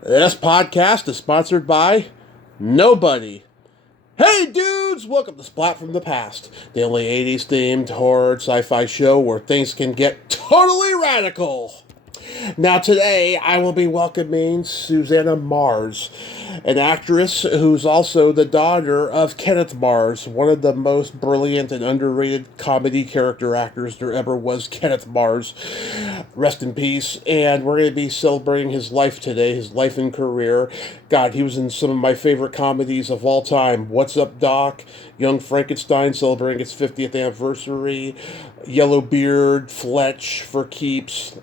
This podcast is sponsored by nobody. Hey dudes, welcome to Splat from the Past, the only 80s themed horror sci-fi show where things can get totally radical. Now today I will be welcoming Susannah Mars, an actress who's also the daughter of Kenneth Mars, one of the most brilliant and underrated comedy character actors there ever was. Kenneth Mars, rest in peace. And we're going to be celebrating his life today, his life and career. God, he was in some of my favorite comedies of all time. What's Up, Doc? Young Frankenstein, celebrating its 50th anniversary. Yellowbeard, Fletch, For Keeps,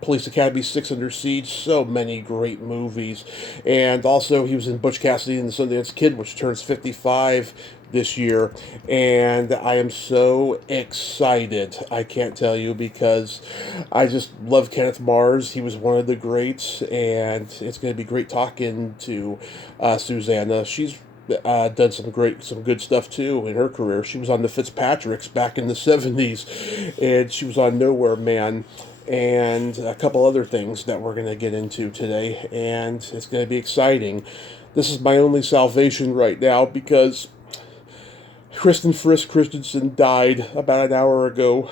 Police Academy 6 Under Siege, so many great movies. And also he was in Butch Cassidy and the Sundance Kid, which turns 55 this year. And I am so excited. I can't tell you, because I just love Kenneth Mars. He was one of the greats, and it's going to be great talking to Susannah. She's done some good stuff too in her career. She was on the Fitzpatricks back in the 70s, and she was on Nowhere Man, and a couple other things that we're going to get into today, and it's going to be exciting. This is my only salvation right now, because Kristen Frisk Christensen died about an hour ago.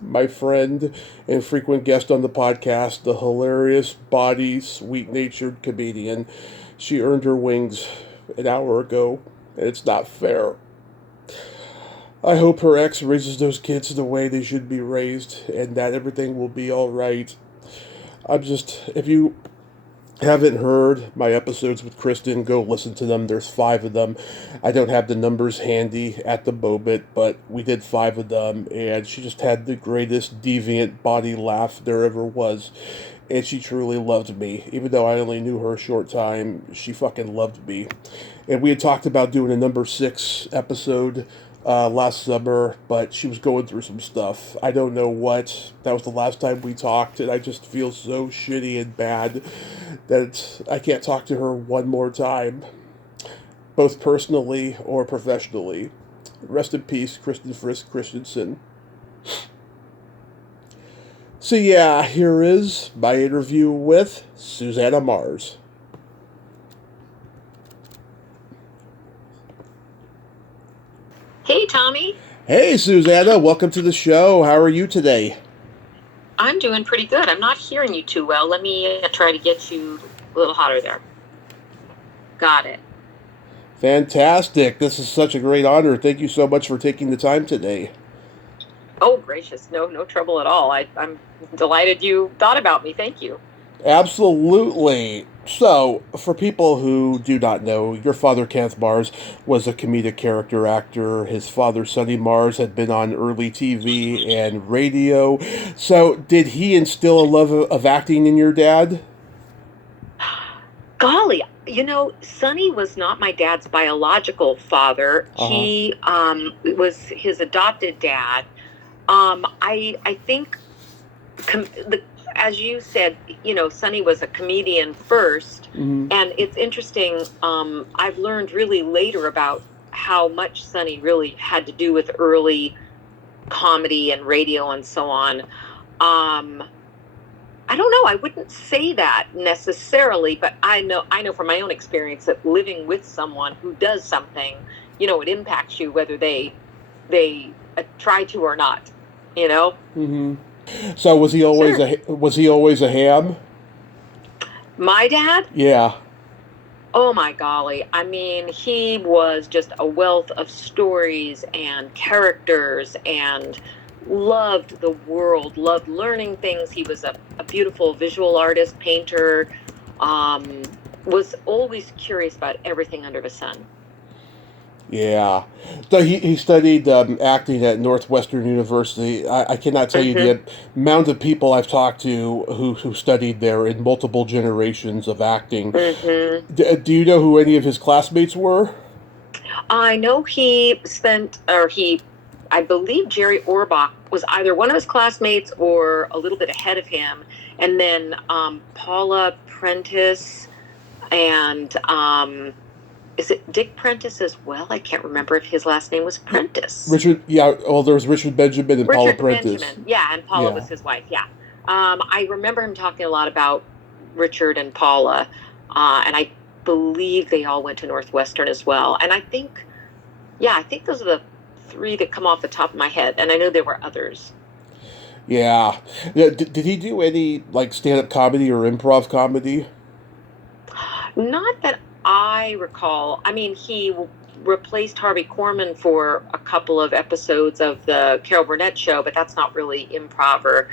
My friend and frequent guest on the podcast, the hilarious, body, sweet-natured comedian. She earned her wings an hour ago, and it's not fair. I hope her ex raises those kids the way they should be raised, and that everything will be alright. If you haven't heard my episodes with Kristen, go listen to them. There's 5 of them. I don't have the numbers handy at the moment, but we did 5 of them, and she just had the greatest deviant body laugh there ever was. And she truly loved me. Even though I only knew her a short time, she fucking loved me. And we had talked about doing a number 6 episode last summer, but she was going through some stuff. I don't know what. That was the last time we talked, and I just feel so shitty and bad that I can't talk to her one more time, both personally or professionally. Rest in peace, Kristen Frisk Christensen. So yeah, here is my interview with Susannah Mars. Hey, Tommy. Hey, Susannah, welcome to the show. How are you today? I'm doing pretty good. I'm not hearing you too well. Let me try to get you a little hotter there. Got it. Fantastic. This is such a great honor. Thank you so much for taking the time today. Oh, gracious. No trouble at all. I'm delighted you thought about me. Thank you. Absolutely. So, for people who do not know, your father, Kenneth Mars, was a comedic character actor. His father, Sonny Mars, had been on early TV and radio. So, did he instill a love of acting in your dad? Golly, Sonny was not my dad's biological father. He was his adopted dad. I think as you said, Sonny was a comedian first, and it's interesting. I've learned really later about how much Sonny really had to do with early comedy and radio and so on. I don't know. I wouldn't say that necessarily, but I know from my own experience that living with someone who does something, it impacts you whether they try to or not. Mm-hmm. So was he always a ham? My dad? Yeah. Oh my golly. I mean, he was just a wealth of stories and characters, and loved the world, loved learning things. He was a beautiful visual artist, painter, was always curious about everything under the sun. Yeah. So he studied acting at Northwestern University. I cannot tell you the amount of people I've talked to who studied there in multiple generations of acting. Do you know who any of his classmates were? I know I believe Jerry Orbach was either one of his classmates or a little bit ahead of him. And then Paula Prentice and is it Dick Prentice as well? I can't remember if his last name was Prentice. Richard, yeah. Well, there was Richard Benjamin and Paula Prentice. Benjamin, yeah, and Paula was his wife, yeah. I remember him talking a lot about Richard and Paula. and I believe they all went to Northwestern as well. And I think those are the three that come off the top of my head. And I know there were others. Yeah. Yeah, did he do any like stand-up comedy or improv comedy? Not that I recall. I mean, he replaced Harvey Korman for a couple of episodes of the Carol Burnett show, but that's not really improv or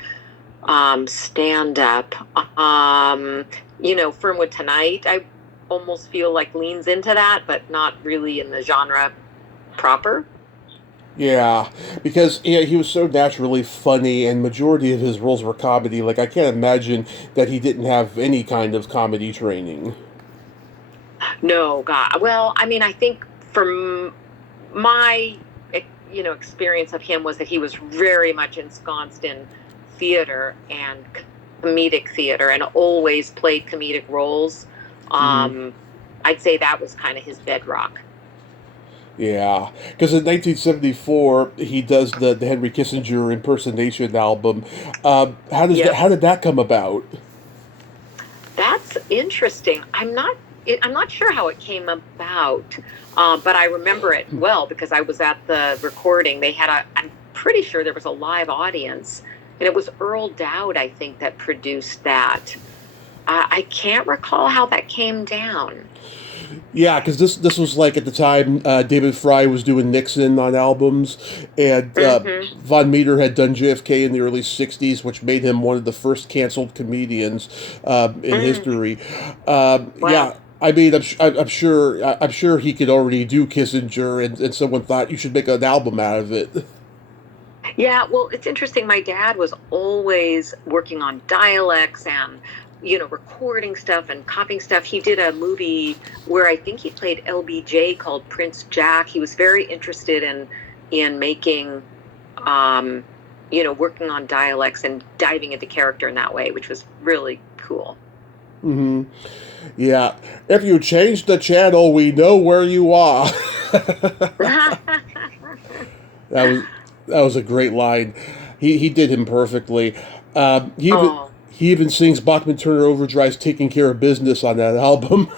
stand up. Fernwood Tonight, I almost feel like leans into that, but not really in the genre proper. Yeah, because he was so naturally funny, and majority of his roles were comedy. Like I can't imagine that he didn't have any kind of comedy training. No, God. Well, I mean, I think from my experience of him was that he was very much ensconced in theater and comedic theater and always played comedic roles. Mm-hmm. I'd say that was kind of his bedrock. Yeah, because in 1974 he does the Henry Kissinger impersonation album. Yep. How did that come about? That's interesting. I'm not sure how it came about, but I remember it well because I was at the recording. I'm pretty sure there was a live audience, and it was Earl Dowd, I think, that produced that. I can't recall how that came down. Yeah, because this was like at the time David Fry was doing Nixon on albums, and Mm-hmm. Von Meter had done JFK in the early '60s, which made him one of the first canceled comedians in Mm. history. Wow. Yeah, I mean, I'm sure he could already do Kissinger, and someone thought you should make an album out of it. Yeah, well, it's interesting. My dad was always working on dialects and, recording stuff and copying stuff. He did a movie where I think he played LBJ called Prince Jack. He was very interested in making, working on dialects and diving into character in that way, which was really cool. Hmm. Yeah, if you change the channel, we know where you are. That was that was a great line. He did him perfectly. Um, he even Oh, he even sings Bachman Turner Overdrive's "Taking Care of Business" on that album.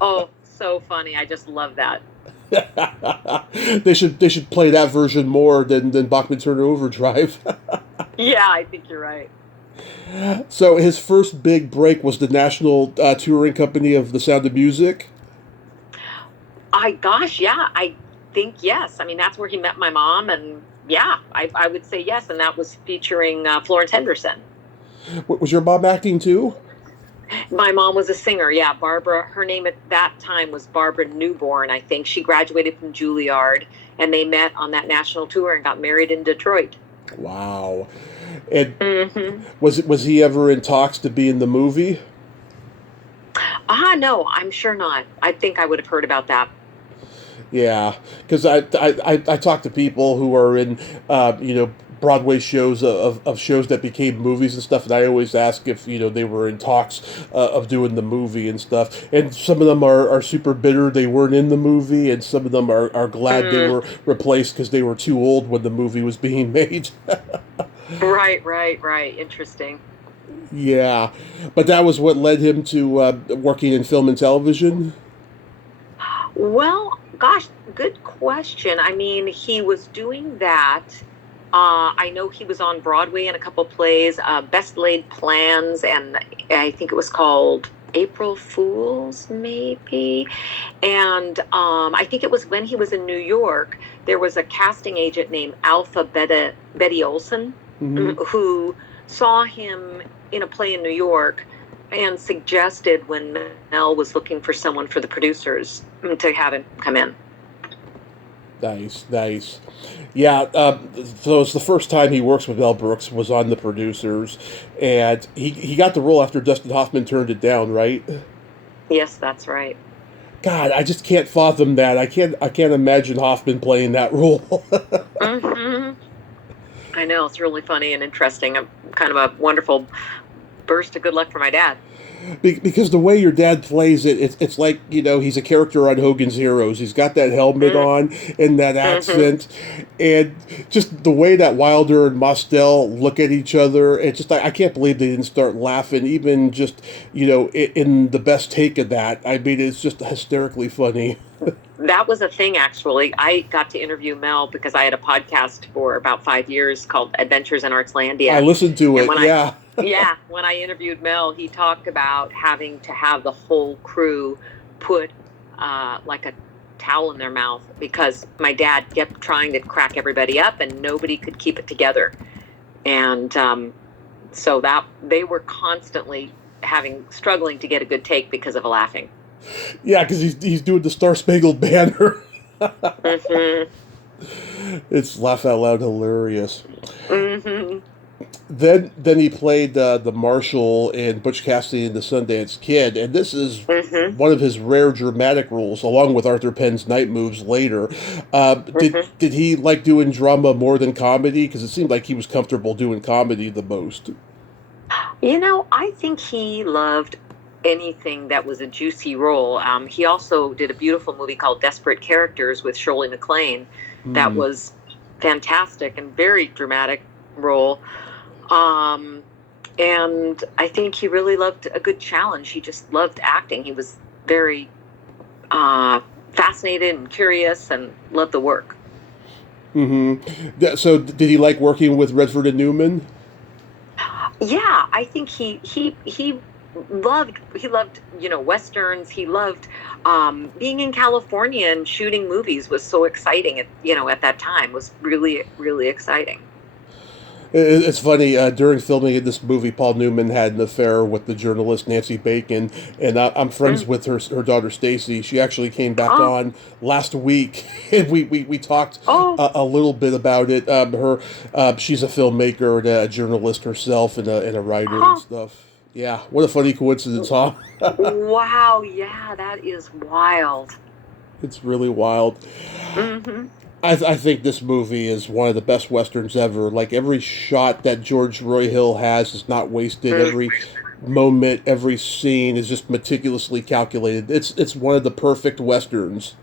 oh, so funny. I just love that. They should play that version more than Bachman Turner Overdrive. Yeah, I think you're right. So his first big break was the national touring company of The Sound of Music. Gosh, yeah, I think yes. I mean, that's where he met my mom, and yeah, I would say yes. And that was featuring Florence Henderson. Was your mom acting too? My mom was a singer. Yeah, Barbara. Her name at that time was Barbara Newborn. I think she graduated from Juilliard, and they met on that national tour and got married in Detroit. Wow. And Mm-hmm. was he ever in talks to be in the movie? No, I'm sure not. I think I would have heard about that. Yeah, because I talk to people who are in Broadway shows of shows that became movies and stuff, and I always ask if they were in talks of doing the movie and stuff. And some of them are super bitter they weren't in the movie, and some of them are glad they Mm, were replaced because they were too old when the movie was being made. right, right, right. Interesting. Yeah, but that was what led him to working in film and television. Well, gosh, good question. I mean, he was doing that. I know he was on Broadway in a couple plays, Best Laid Plans, and I think it was called April Fools, maybe. And I think it was when he was in New York, there was a casting agent named Betty Olson Hmm. who saw him in a play in New York and suggested when Mel was looking for someone for the producers to have him come in. Nice, nice. Yeah, so it's the first time he works with Mel Brooks was on the producers, and he got the role after Dustin Hoffman turned it down, right? Yes, that's right. God, I just can't fathom that. I can't imagine Hoffman playing that role. Hmm. I know, it's really funny and interesting. Kind of a wonderful burst of good luck for my dad. Because the way your dad plays it, it's like, he's a character on Hogan's Heroes. He's got that helmet on and that accent, and just the way that Wilder and Mostel look at each other. It's just like, I can't believe they didn't start laughing, even just, in the best take of that. I mean, it's just hysterically funny. That was a thing, actually. I got to interview Mel because I had a podcast for about 5 years called Adventures in Artslandia. I listened to it, yeah. When I interviewed Mel, he talked about having to have the whole crew put like a towel in their mouth because my dad kept trying to crack everybody up and nobody could keep it together. And so that they were constantly struggling to get a good take because of laughing. Yeah, because he's doing the Star Spangled Banner. It's laugh out loud hilarious. Then he played the Marshal in Butch Cassidy and the Sundance Kid, and this is one of his rare dramatic roles, along with Arthur Penn's Night Moves later. Did he like doing drama more than comedy? Because it seemed like he was comfortable doing comedy the most. I think he loved anything that was a juicy role. He also did a beautiful movie called Desperate Characters with Shirley MacLaine that was fantastic and very dramatic role. And I think he really loved a good challenge. He just loved acting. He was very fascinated and curious and loved the work. So did he like working with Redford and Newman? Yeah, I think he loved westerns. He loved being in California and shooting movies was so exciting at that time was really, really exciting. It's funny, during filming of this movie, Paul Newman had an affair with the journalist Nancy Bacon, and I'm friends with her daughter Stacy. She actually came back on last week, and we talked a little bit about it. She's a filmmaker and a journalist herself and a writer and stuff. Yeah, what a funny coincidence, huh? Wow, yeah, that is wild. It's really wild. I think this movie is one of the best westerns ever. Like, every shot that George Roy Hill has is not wasted. Every moment, every scene is just meticulously calculated. It's one of the perfect westerns.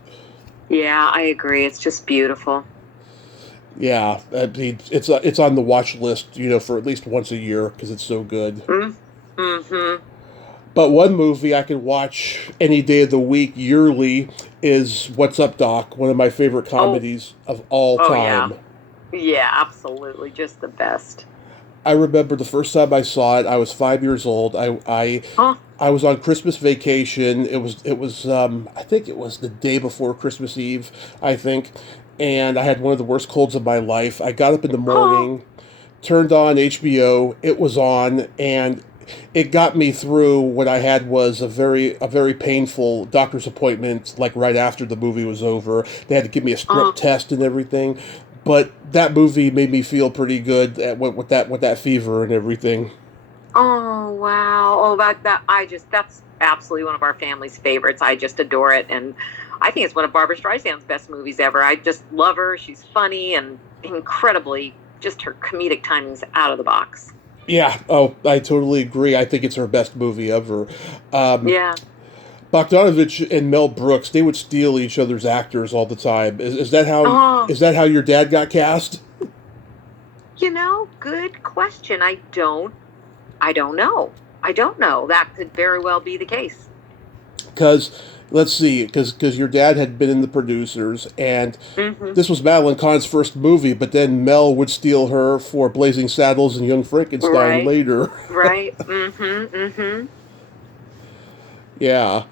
Yeah, I agree. It's just beautiful. Yeah, I mean, it's on the watch list, for at least once a year because it's so good. But one movie I can watch any day of the week yearly is What's Up, Doc? One of my favorite comedies of all time. Yeah, absolutely. Just the best. I remember the first time I saw it, I was 5 years old. I was on Christmas vacation. It was I think it was the day before Christmas Eve, I think. And I had one of the worst colds of my life. I got up in the morning, turned on HBO. It was on, and it got me through what I had was a very painful doctor's appointment, like right after the movie was over. They had to give me a strep test and everything. But that movie made me feel pretty good with that fever and everything. Oh, wow. Oh, that's absolutely one of our family's favorites. I just adore it. And I think it's one of Barbra Streisand's best movies ever. I just love her. She's funny and incredibly, just her comedic timing's out of the box. Yeah, I totally agree. I think it's her best movie ever. Yeah. Bogdanovich and Mel Brooks, they would steal each other's actors all the time. Is that how your dad got cast? Good question. I don't know. That could very well be the case. Because, let's see, because your dad had been in the producers, and this was Madeline Kahn's first movie, but then Mel would steal her for Blazing Saddles and Young Frankenstein later. Right. Yeah.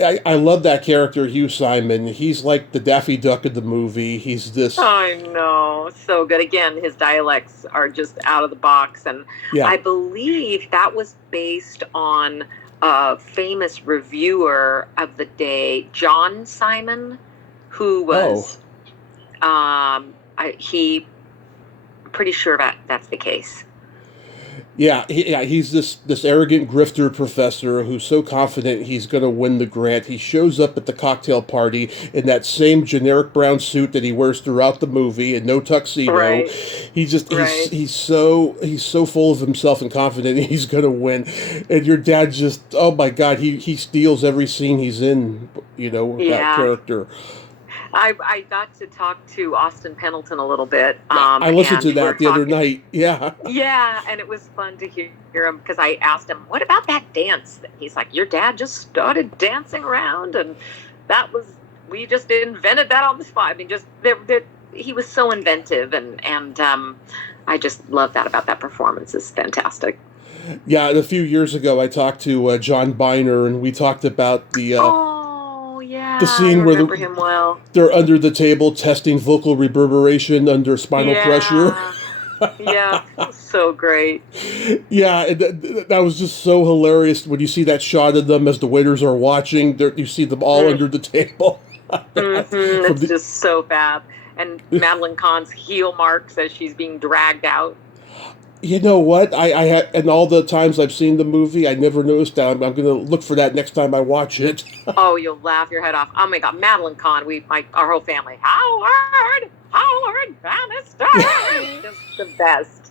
I love that character, Hugh Simon. He's like the Daffy Duck of the movie. He's this... I know. So good. Again, his dialects are just out of the box. And I believe that was based on a famous reviewer of the day, John Simon, who was... I'm pretty sure that's the case. He's this arrogant grifter professor who's so confident he's going to win the grant. He shows up at the cocktail party in that same generic brown suit that he wears throughout the movie and no tuxedo. Right. Right. He's so full of himself and confident he's going to win. And your dad just, oh my god, he steals every scene he's in, that Yeah. character. I got to talk to Austin Pendleton a little bit. I listened to And we're that the other talking. night. Yeah. Yeah, and it was fun to hear him because I asked him, "What about that dance?" He's like, "Your dad just started dancing around, and we just invented that on the spot." I mean, just he was so inventive, and I just love that about that performance. It's fantastic. Yeah, and a few years ago, I talked to John Biner, and we talked about Oh yeah, the I scene where remember him well. they're under the table testing vocal reverberation under spinal pressure. Yeah, yeah, so great. Yeah, and that was just so hilarious when you see that shot of them as the waiters are watching. You see them all under the table. It's just so fab. And Madeline Kahn's heel marks as she's being dragged out. You know what? I had, and all the times I've seen the movie, I never noticed that. I'm going to look for that next time I watch it. Oh, you'll laugh your head off. Oh my God, Madeline Kahn. Our whole family. Howard Bannister. Just the best.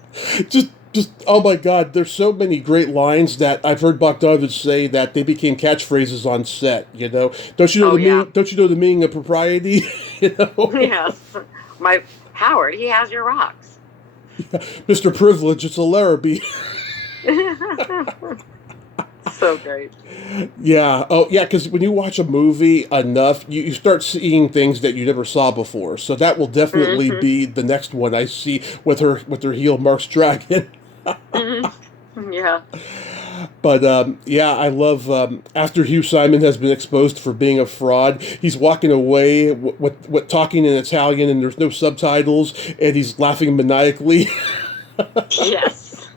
just oh my god, there's so many great lines that I've heard Bogdanovich say that they became catchphrases on set. Don't you know Don't you know the meaning of propriety? Yes, my Howard. He has your rocks. Mr. Privilege, it's a Larrabee. So great. Yeah. Oh, yeah. Because when you watch a movie enough, you start seeing things that you never saw before. So that will definitely be the next one I see with her heel marks dragon. Yeah. But I love after Hugh Simon has been exposed for being a fraud, he's walking away with talking in Italian and there's no subtitles, and he's laughing maniacally. Yes.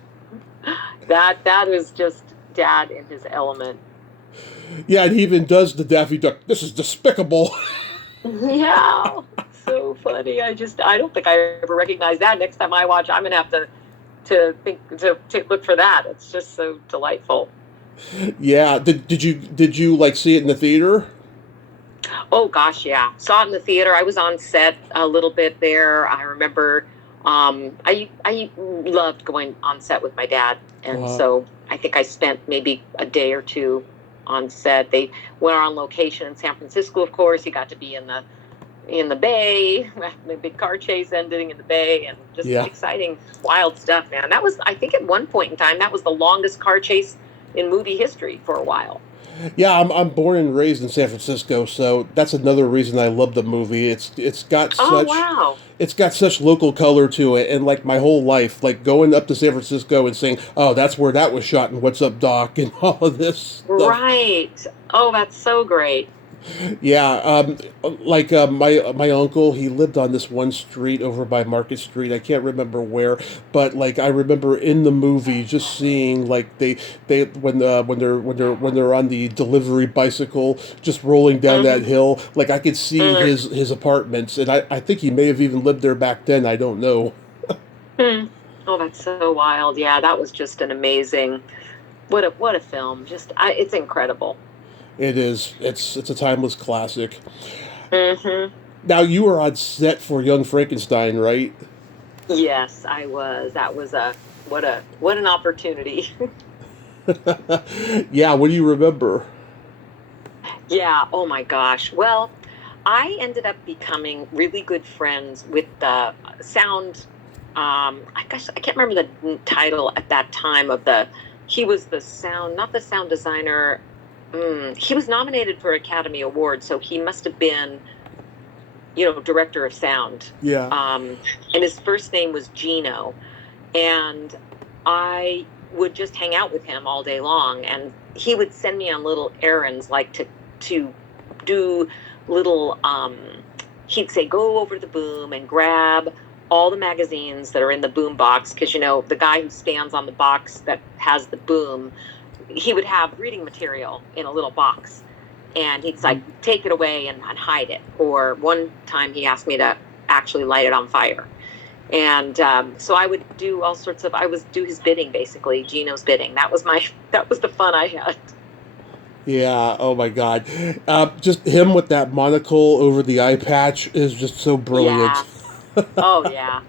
That was just Dad in his element. Yeah, and he even does the Daffy Duck. This is despicable. Yeah, so funny. I don't think I ever recognized that. Next time I watch, I'm gonna have to look for that. It's just so delightful. Yeah. Did you like see it in the theater? Oh gosh, yeah. Saw it in the theater. I was on set a little bit there. I remember. I loved going on set with my dad, and so I think I spent maybe a day or two on set. They went on location in San Francisco, of course. He got to be in the bay, the big car chase ending in the bay, and just exciting, wild stuff, man. That was, I think, at one point in time, that was the longest car chase in movie history for a while. Yeah, I'm born and raised in San Francisco, so that's another reason I love the movie. It's got it's got such local color to it, and like my whole life, like going up to San Francisco and saying, "Oh, that's where that was shot," and "What's up, Doc," and all of this stuff. Right. Oh, that's so great. Yeah, my uncle, he lived on this one street over by Market Street. I can't remember where, but like I remember in the movie just seeing like they when they're on the delivery bicycle just rolling down that hill. Like I could see his apartments, and I think he may have even lived there back then. I don't know. Oh, that's so wild. Yeah, that was just an amazing. What a film! It's incredible. It is. It's a timeless classic. Mm-hmm. Now, you were on set for Young Frankenstein, right? Yes, I was. That was what an opportunity. Yeah, what do you remember? Yeah, oh my gosh. Well, I ended up becoming really good friends with the sound. I can't remember the title at that time he was the sound, not the sound designer. He was nominated for Academy Award, so he must have been, director of sound. Yeah. And his first name was Gino, and I would just hang out with him all day long, and he would send me on little errands, like to do little. He'd say, "Go over to the boom and grab all the magazines that are in the boom box," because the guy who stands on the box that has the boom. He would have reading material in a little box, and he'd like take it away and hide it. Or one time he asked me to actually light it on fire. And so I would do all sorts of, I was do his bidding, basically, Gino's bidding. That was the fun I had. Yeah, oh my God. Just him with that monocle over the eye patch is just so brilliant. Yeah. Oh, yeah.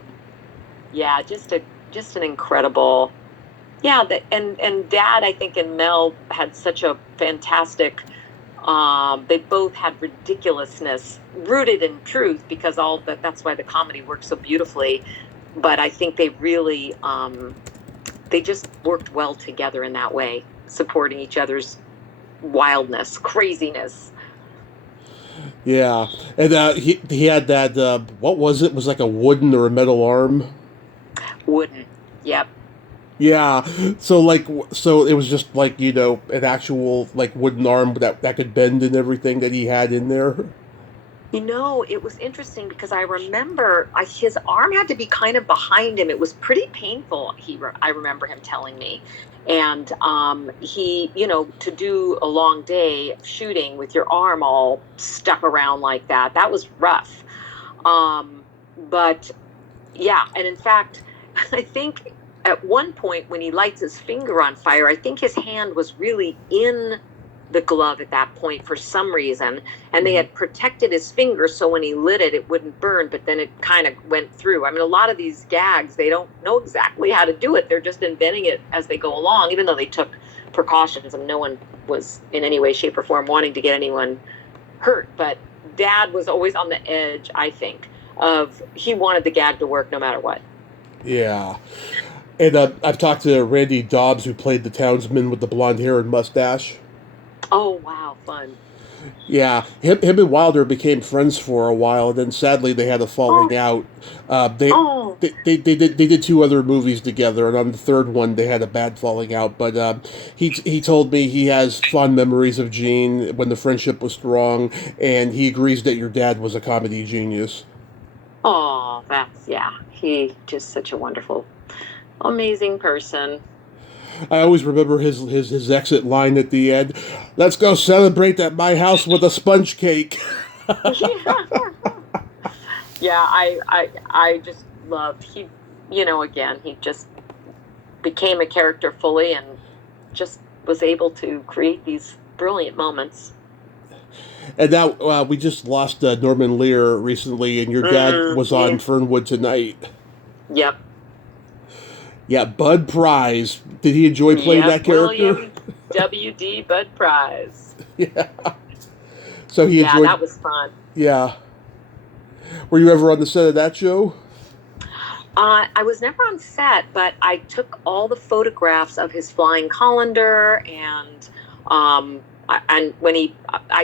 Yeah. Just an incredible, yeah. And Dad, I think, and Mel had such a fantastic, they both had ridiculousness rooted in truth, because that's why the comedy works so beautifully. But I think they just worked well together in that way, supporting each other's wildness, craziness. Yeah, and he had that what was it? It was like a wooden or a metal arm. Wooden. Yep. Yeah, so it was just like an actual like wooden arm that could bend and everything that he had in there. It was interesting because I remember his arm had to be kind of behind him. It was pretty painful. I remember him telling me, and to do a long day of shooting with your arm all stuck around like that was rough. But yeah, and in fact, I think at one point when he lights his finger on fire, I think his hand was really in the glove at that point for some reason, and they had protected his finger so when he lit it wouldn't burn, but then it kind of went through. I mean, a lot of these gags, they don't know exactly how to do it. They're just inventing it as they go along, even though they took precautions and no one was in any way, shape, or form wanting to get anyone hurt. But Dad was always on the edge, I think, of he wanted the gag to work no matter what. Yeah, and I've talked to Randy Dobbs, who played the townsman with the blonde hair and mustache. Oh, wow, fun. Yeah, him and Wilder became friends for a while, and then sadly they had a falling out. Uh, they, Oh, they did two other movies together, and on the third one they had a bad falling out. But he told me he has fond memories of Gene when the friendship was strong, and he agrees that your dad was a comedy genius. oh, yeah. He just such a wonderful, amazing person. I always remember his exit line at the end. Let's go celebrate at my house with a sponge cake. Yeah, I just loved again, he just became a character fully and just was able to create these brilliant moments. And now we just lost Norman Lear recently, and your dad was on Yeah. Fernwood Tonight. Yep. Yeah, Bud Price. Did he enjoy playing that Yep. character? William W.D. Bud Price. Yeah. So he Yeah, enjoyed. that was fun. Yeah. Were you ever on the set of that show? I was never on set, but I took all the photographs of his flying colander, and I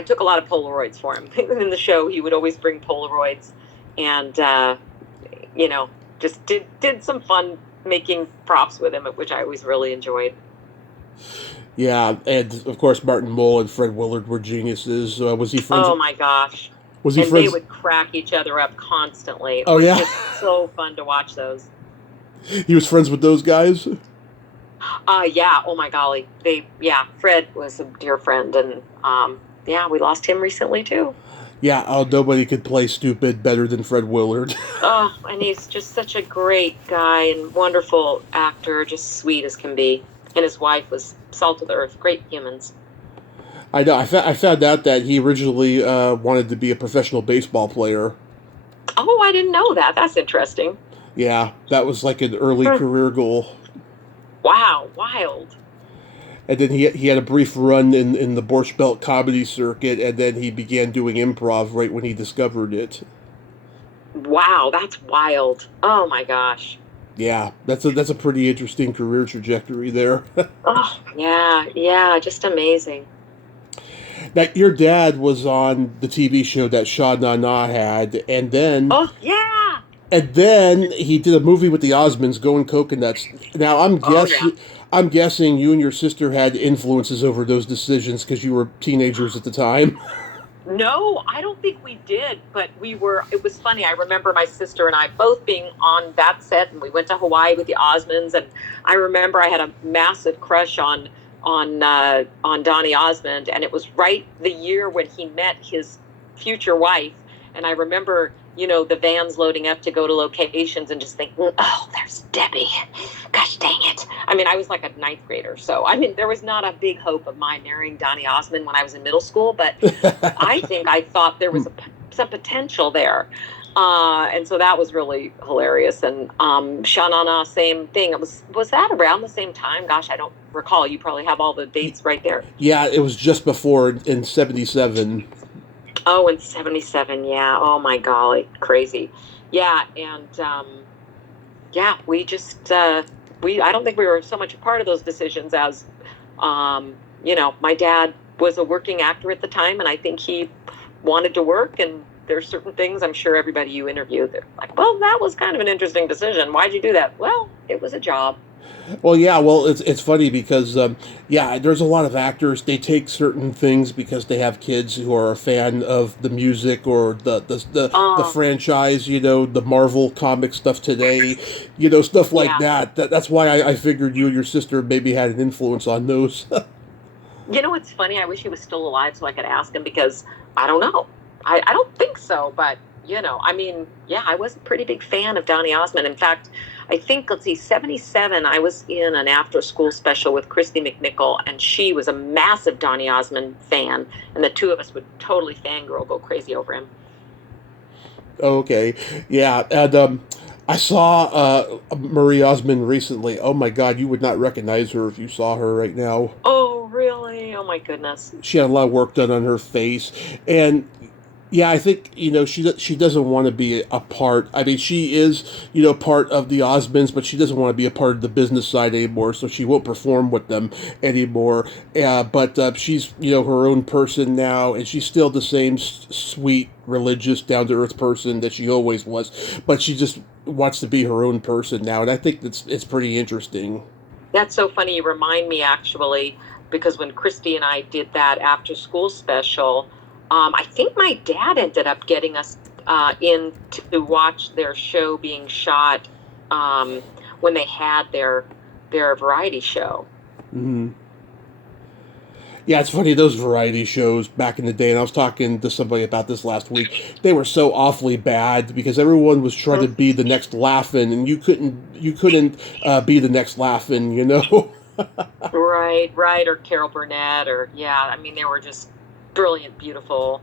took a lot of Polaroids for him. In the show, he would always bring Polaroids, and just did some fun making props with him, which I always really enjoyed. Yeah, and of course Martin Mull and Fred Willard were geniuses. Was he friends? Oh my gosh. Was he And friends? they would crack each other up constantly. It Oh was yeah, just so fun to watch those. he was friends with those guys. Yeah, oh my golly. Fred was a dear friend, and yeah, we lost him recently too. Yeah, oh, nobody could play stupid better than Fred Willard. Oh, and he's just such a great guy and wonderful actor, just sweet as can be. And his wife was salt of the earth, great humans. I know. I found out that he originally wanted to be a professional baseball player. Oh, I didn't know that. That's interesting. Yeah, that was like an early career goal. Wow, wild. And then he had a brief run in the Borscht Belt comedy circuit, and then he began doing improv right when he discovered it. Wow, that's wild. Oh my gosh. Yeah, that's a pretty interesting career trajectory there. Oh, yeah, just amazing. Now, your dad was on the TV show that Shaw Na Na had, and then Oh, yeah. he did a movie with the Osmonds, Going Coconuts. Now Yeah. I'm guessing you and your sister had influences over those decisions because you were teenagers at the time. No, I don't think we did, but it was funny. I remember my sister and I both being on that set, and we went to Hawaii with the Osmonds, and I remember I had a massive crush on Donny Osmond, and it was right the year when he met his future wife, and I remember the vans loading up to go to locations and just thinking, oh, there's Debbie. Gosh dang it. I mean, I was like a ninth grader. So, I mean, there was not a big hope of my marrying Donny Osmond when I was in middle school, but I thought there was some potential there. And so that was really hilarious. And Sha-Na-Na, same thing. Was that around the same time? Gosh, I don't recall. You probably have all the dates right there. Yeah, it was just before in 77. Oh, in 77, yeah. Oh, my golly. Crazy. Yeah, and, we just, I don't think we were so much a part of those decisions as, my dad was a working actor at the time, and I think he wanted to work, and there's certain things I'm sure everybody you interviewed, they're like, well, that was kind of an interesting decision. Why'd you do that? Well, it was a job. Well, yeah, it's funny because there's a lot of actors. They take certain things because they have kids who are a fan of the music or the franchise. The Marvel comic stuff today. Stuff like that. That's why I figured you and your sister maybe had an influence on those. What's funny? I wish he was still alive so I could ask him, because I don't know. I don't think so, but I was a pretty big fan of Donny Osmond. In fact, I think, 77, I was in an after-school special with Christy McNichol, and she was a massive Donny Osmond fan, and the two of us would totally fangirl, go crazy over him. Okay, yeah, and I saw Marie Osmond recently. Oh my God, you would not recognize her if you saw her right now. Oh, really? Oh my goodness. She had a lot of work done on her face, and yeah, I think, she doesn't want to be a part. I mean, she is, part of the Osmonds, but she doesn't want to be a part of the business side anymore, so she won't perform with them anymore. But she's, her own person now, and she's still the same sweet, religious, down-to-earth person that she always was, but she just wants to be her own person now, and I think it's pretty interesting. That's so funny. You remind me, actually, because when Christy and I did that after-school special, I think my dad ended up getting us in to watch their show being shot when they had their variety show. Mm-hmm. Yeah, it's funny, those variety shows back in the day, and I was talking to somebody about this last week, they were so awfully bad because everyone was trying to be the next Laugh-In, and you couldn't be the next Laugh-In, Right, or Carol Burnett, or they were just brilliant, beautiful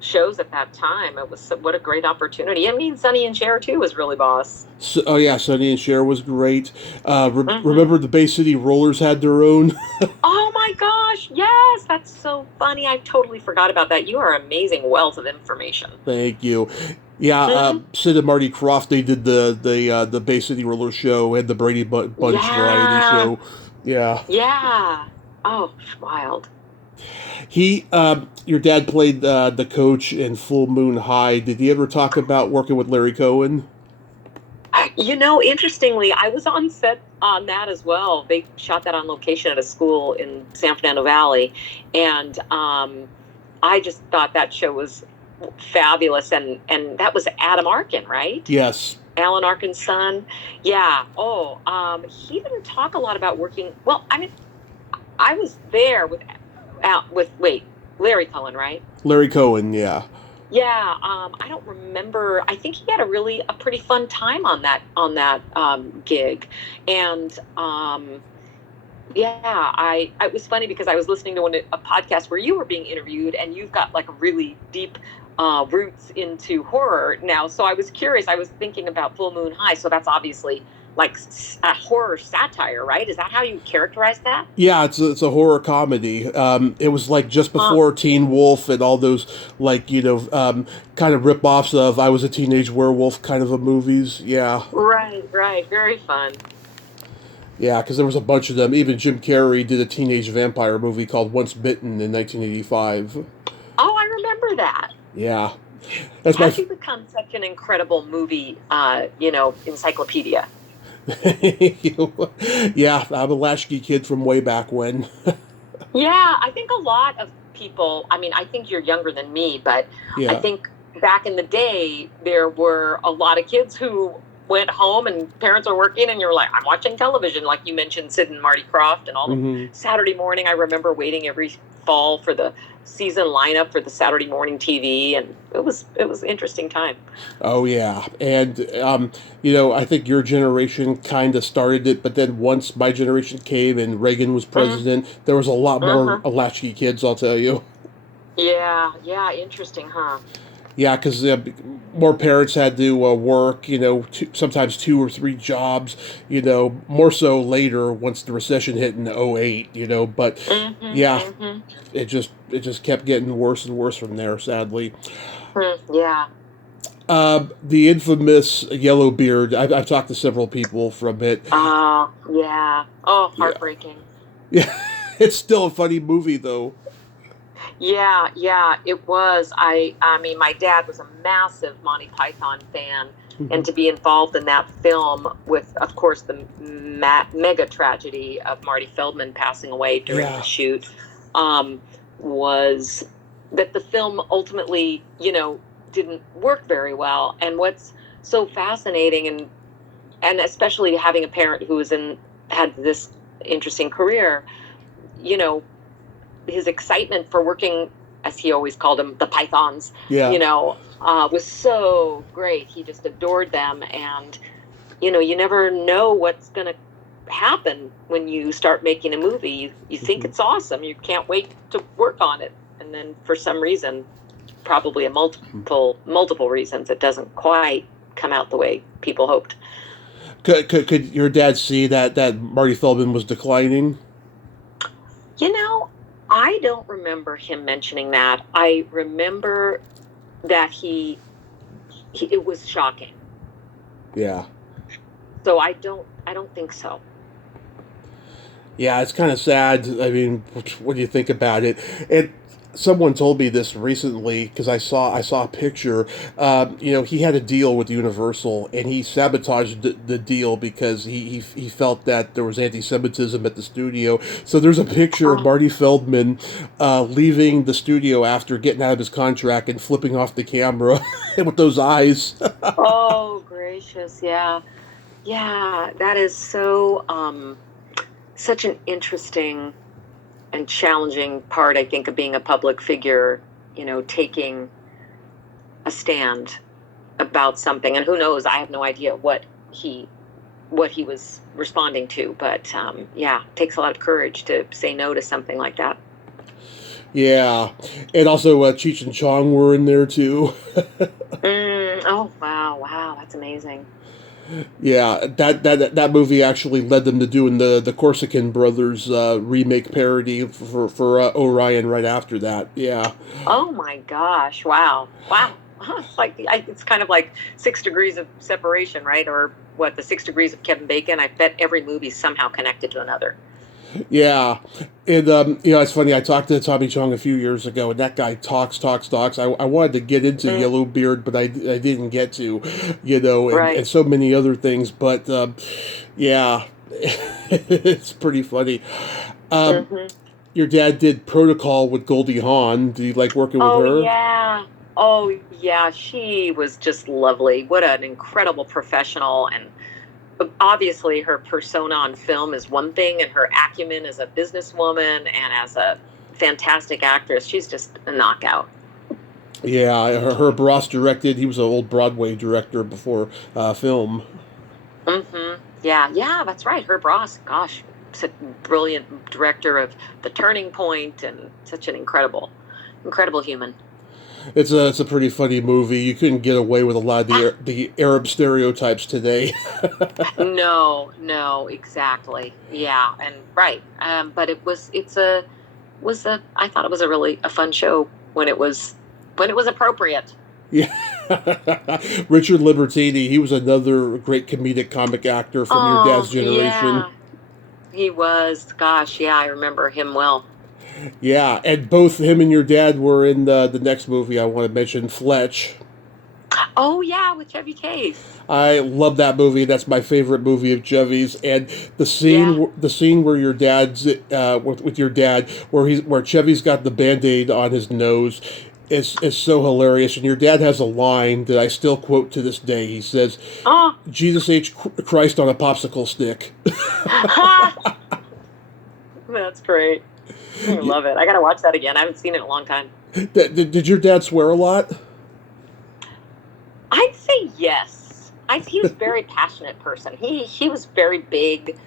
shows at that time. It was what a great opportunity. Sonny and Cher too was really boss. Sonny and Cher was great. Remember the Bay City Rollers had their own? Oh my gosh, yes, that's so funny. I totally forgot about that. You are an amazing wealth of information. Thank you. Yeah, Sid and Marty Krofft, they did the Bay City Rollers show and the Brady Bunch variety show. Yeah. Oh, wild. Your dad played the coach in Full Moon High. Did he ever talk about working with Larry Cohen? Interestingly, I was on set on that as well. They shot that on location at a school in San Fernando Valley, and I just thought that show was fabulous. And that was Adam Arkin, right? Yes. Alan Arkin's son. Yeah. Oh, he didn't talk a lot about working. Well, I was there with Larry Cohen, right? Larry Cohen, yeah. Yeah, I don't remember. I think he had a pretty fun time on that gig, and it was funny because I was listening to a podcast where you were being interviewed, and you've got like really deep roots into horror now. So I was curious. I was thinking about Full Moon High. So that's obviously like a horror satire, right? Is that how you characterize that? Yeah, it's a horror comedy. It was like just before Teen Wolf and all those kind of rip-offs of I Was a Teenage Werewolf kind of a movies. Yeah. Right. Very fun. Yeah, because there was a bunch of them. Even Jim Carrey did a teenage vampire movie called Once Bitten in 1985. Oh, I remember that. Yeah. How'd you become such an incredible movie, encyclopedia? Yeah, I'm a latchkey kid from way back when. Yeah, I think a lot of people, I think you're younger than me, but I think back in the day, there were a lot of kids who went home and parents were working and you're like, I'm watching television. Like you mentioned Sid and Marty Krofft and all the Saturday morning. I remember waiting every fall for the season lineup for the Saturday morning TV, and it was interesting time. Oh yeah, and I think your generation kind of started it, but then once my generation came and Reagan was Mm-hmm. president, there was a lot more Uh-huh. latchkey kids. I'll tell you. Yeah, yeah, interesting, huh? Yeah, because more parents had to work, sometimes two or three jobs, more so later once the recession hit in '08. But Mm-hmm. yeah, Mm-hmm. it just kept getting worse and worse from there, sadly. Yeah. The infamous Yellowbeard, I've talked to several people from it. Yeah. Oh, Yeah. heartbreaking. Yeah, it's still a funny movie, though. Yeah, yeah, it was. I mean, my dad was a massive Monty Python fan, and Mhm. to be involved in that film with, of course, the mega tragedy of Marty Feldman passing away during the Yeah. shoot, um, was that the film ultimately, didn't work very well. And what's so fascinating, and especially having a parent who had this interesting career, you know, his excitement for working, as he always called them, the Pythons, Yeah. was so great. He just adored them. And, you never know what's going to happen when you start making a movie. You think Mhm. it's awesome. You can't wait to work on it. And then for some reason, probably a multiple reasons, it doesn't quite come out the way people hoped. Could your dad see that Marty Feldman was declining? You know, I don't remember him mentioning that. I remember that it was shocking. Yeah. So I don't think so. Yeah, it's kind of sad. I mean, what do you think about it? And someone told me this recently because I saw a picture. He had a deal with Universal, and he sabotaged the deal because he felt that there was anti-Semitism at the studio. So there's a picture of Oh, Marty Feldman leaving the studio after getting out of his contract and flipping off the camera with those eyes. oh gracious, yeah. Yeah, that is so such an interesting and challenging part, I think, of being a public figure, taking a stand about something. And who knows, I have no idea what he was responding to, but yeah, it takes a lot of courage to say no to something like that. Yeah, and also Cheech and Chong were in there too. Oh wow, wow, that's amazing. Yeah, that movie actually led them to doing the Corsican Brothers remake parody for Orion right after that. Yeah, Oh my gosh, wow, wow. It's like it's kind of like 6 degrees of separation, right? Or what, the 6 degrees of Kevin Bacon. I bet every movie's somehow connected to another. yeah, and it's funny. I talked to Tommy Chong a few years ago, and that guy talks, talks, talks. I wanted to get into Mm, Yellowbeard, but I didn't get to, and right. so many other things. But yeah, it's pretty funny. Um, Hmm. your dad did Protocol with Goldie Hawn. Do you like working with Oh her? yeah. Oh yeah. She was just lovely. What an incredible professional. And obviously, her persona on film is one thing, and her acumen as a businesswoman and as a fantastic actress, she's just a knockout. Yeah, Herb Ross directed. He was an old Broadway director before film. Yeah, yeah, that's right. Herb Ross, gosh, such a brilliant director of The Turning Point, and such an incredible human. It's a pretty funny movie. You couldn't get away with a lot of Ah, the Arab stereotypes today. no, no, exactly. Yeah, and right. But I thought it was a fun show when it was appropriate. Yeah, Richard Libertini. He was another great comedic comic actor from your dad's Oh, generation. yeah, he was. Gosh, yeah, I remember him well. Yeah, and both him and your dad were in the next movie I want to mention, Fletch. Oh, yeah, with Chevy Chase. I love that movie. That's my favorite movie of Chevy's. And Yeah. the scene where your dad's with your dad, where Chevy's got the Band-Aid on his nose, is so hilarious. And your dad has a line that I still quote to this day. He says, Oh, "Jesus H Christ on a popsicle stick." that's great. I love it. I gotta watch that again. I haven't seen it in a long time. Did your dad swear a lot? I'd say yes. He was a very passionate person. He was very big,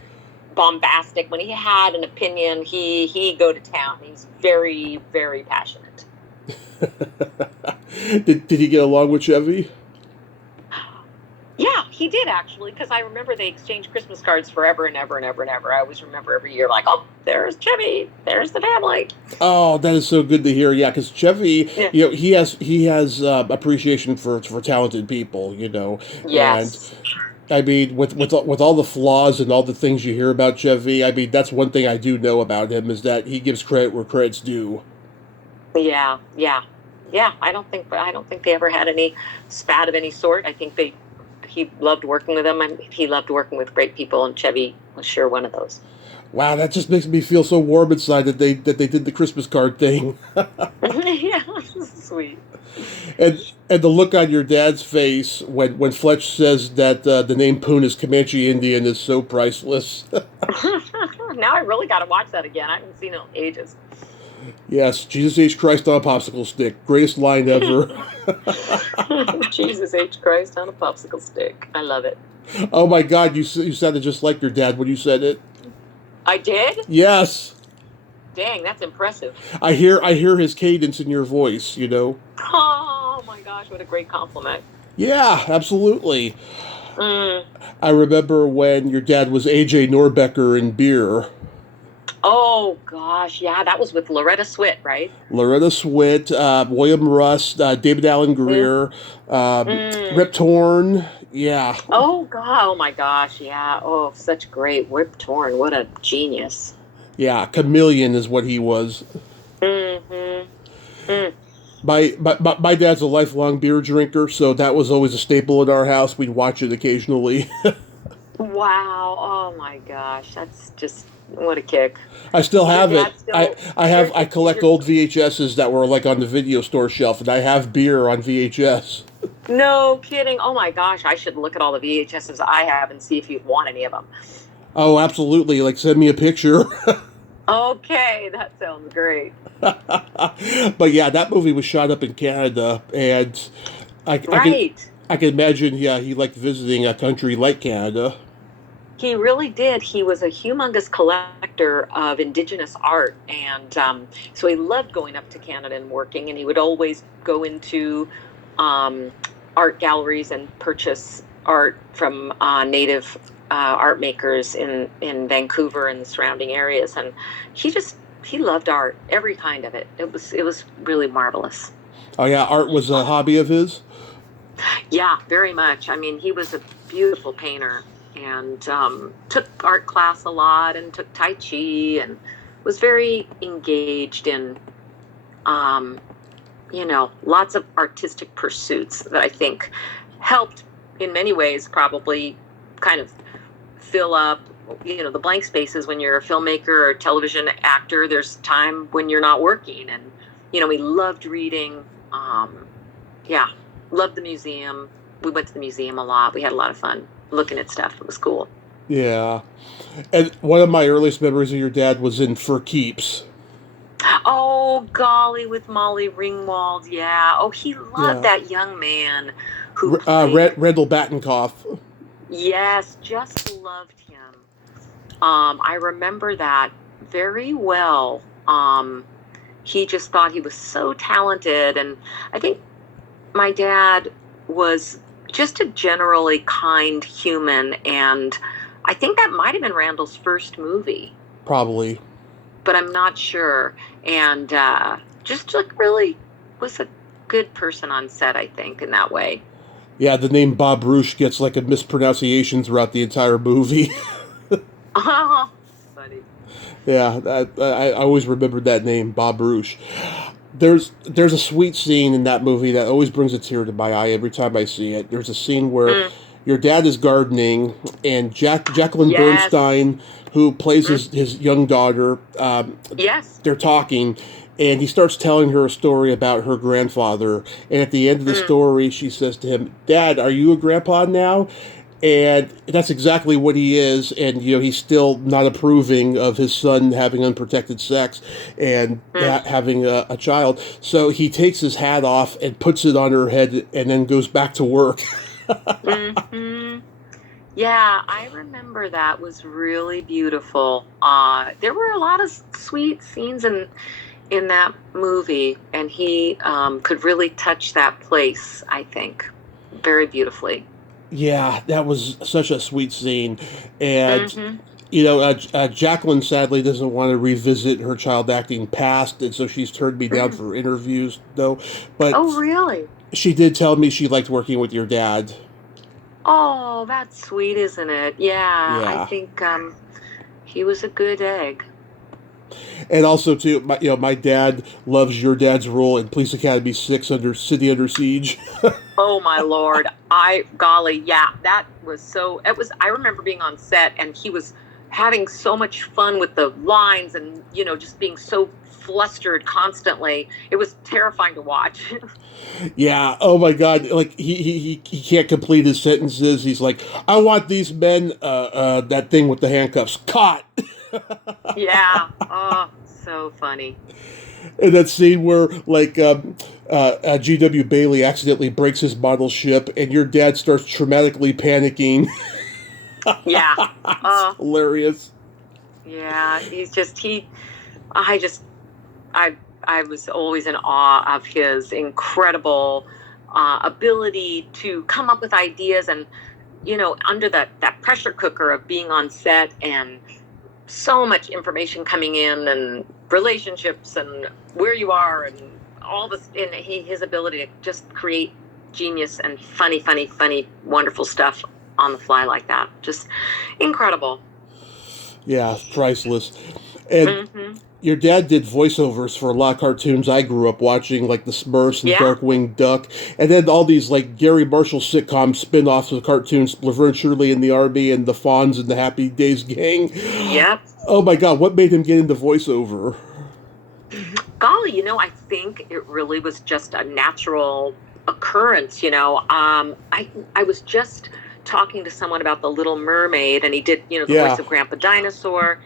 bombastic. When he had an opinion, he'd go to town. He's very, very passionate. Did he get along with Chevy? Yeah, he did actually, because I remember they exchanged Christmas cards forever and ever and ever and ever. I always remember every year, like, oh, there's Chevy, there's the family. Oh, that is so good to hear. Yeah, because Chevy, Yeah. he has appreciation for talented people. Yes. And I mean, with all the flaws and all the things you hear about Chevy, I mean, that's one thing I do know about him is that he gives credit where credit's due. Yeah. I don't think they ever had any spat of any sort. I think he loved working with them, and he loved working with great people, and Chevy was sure one of those. Wow, that just makes me feel so warm inside that they did the Christmas card thing. Yeah, sweet. And the look on your dad's face when Fletch says that the name Poon is Comanche Indian is so priceless. Now I really got to watch that again. I haven't seen it in ages. Yes, Jesus H. Christ on a popsicle stick. Greatest line ever. Jesus H. Christ on a popsicle stick. I love it. Oh my God, you sounded just like your dad when you said it. I did? Yes. Dang, that's impressive. I hear his cadence in your voice, Oh my gosh, what a great compliment. Yeah, absolutely. Mm. I remember when your dad was A.J. Norbecker in Beer. Oh gosh, yeah, that was with Loretta Swit, right? Loretta Swit, William Rust, David Allen Greer, Rip Torn. Yeah. Oh God! Oh my gosh! Yeah. Oh, such great Rip Torn. What a genius. Yeah, chameleon is what he was. Mm-hmm. Mm. My dad's a lifelong beer drinker, so that was always a staple in our house. We'd watch it occasionally. Wow! Oh my gosh! That's just what a kick. I still have it. I collect old VHSs that were like on the video store shelf, and I have Beer on VHS. No kidding. Oh my gosh, I should look at all the VHSs I have and see if you want any of them. Oh, absolutely. Like, send me a picture. Okay, that sounds great. But yeah, that movie was shot up in Canada, and I can imagine, yeah, he liked visiting a country like Canada. He really did. He was a humongous collector of Indigenous art, and so he loved going up to Canada and working, and he would always go into art galleries and purchase art from native art makers in Vancouver and the surrounding areas, and he loved art, every kind of it. It was really marvelous. Oh yeah, art was a hobby of his? Yeah, very much. I mean, he was a beautiful painter, and took art class a lot, and took Tai Chi, and was very engaged in lots of artistic pursuits that I think helped in many ways probably kind of fill up, the blank spaces when you're a filmmaker or a television actor. There's time when you're not working, and, we loved reading. Loved the museum. We went to the museum a lot. We had a lot of fun looking at stuff. It was cool. Yeah. And one of my earliest memories of your dad was in For Keeps. Oh, golly, with Molly Ringwald, yeah. Oh, he loved that young man who played... Randall Battenkoff. Yes, just loved him. I remember that very well. He just thought he was so talented, and I think my dad was just a generally kind human, and I think that might have been Randall's first movie. Probably. But I'm not sure. And just really was a good person on set, I think, in that way. Yeah, the name Bob Rouge gets like a mispronunciation throughout the entire movie. Oh, funny. Yeah, I always remembered that name, Bob Rouge. There's a sweet scene in that movie that always brings a tear to my eye every time I see it. There's a scene where your dad is gardening, and Jacqueline Bernstein, who plays his young daughter, they're talking, and he starts telling her a story about her grandfather. And at the end of the story, she says to him, "Dad, are you a grandpa now?" And that's exactly what he is. And, he's still not approving of his son having unprotected sex and having a child. So he takes his hat off and puts it on her head and then goes back to work. Mm-hmm. Yeah, I remember that was really beautiful. There were a lot of sweet scenes in that movie, and he could really touch that place, I think, very beautifully. Yeah, that was such a sweet scene. And, Mm-hmm. Jacqueline sadly doesn't want to revisit her child acting past, and so she's turned me down Mm. for interviews, though. But Oh, really? she did tell me she liked working with your dad. Oh, that's sweet, isn't it? Yeah, I Yeah. think he was a good egg. And also, too, my dad loves your dad's role in Police Academy 6 under City Under Siege. Oh my Lord. Yeah, that was I remember being on set and he was having so much fun with the lines and, just being so flustered constantly. It was terrifying to watch. Yeah, oh my God. Like, he can't complete his sentences. He's like, I want these men, that thing with the handcuffs, caught. Yeah. Oh, so funny. And that scene where, like, G.W. Bailey accidentally breaks his model ship and your dad starts traumatically panicking. Yeah. It's hilarious. Yeah. I just, I was always in awe of his incredible ability to come up with ideas and, under that pressure cooker of being on set and so much information coming in and relationships and where you are and all this, and his ability to just create genius and funny, wonderful stuff on the fly like that. Just incredible. Yeah, priceless. And Mm-hmm. your dad did voiceovers for a lot of cartoons I grew up watching, like the Smurfs and Yeah. Darkwing Duck, and then all these like Gary Marshall sitcom spin-offs of cartoons, Laverne and Shirley in the Army and the Fonz and the Happy Days Gang. Yep. Oh my God, what made him get into voiceover? Golly, I think it really was just a natural occurrence. I was just talking to someone about The Little Mermaid, and he did, the voice of Grandpa Dinosaur.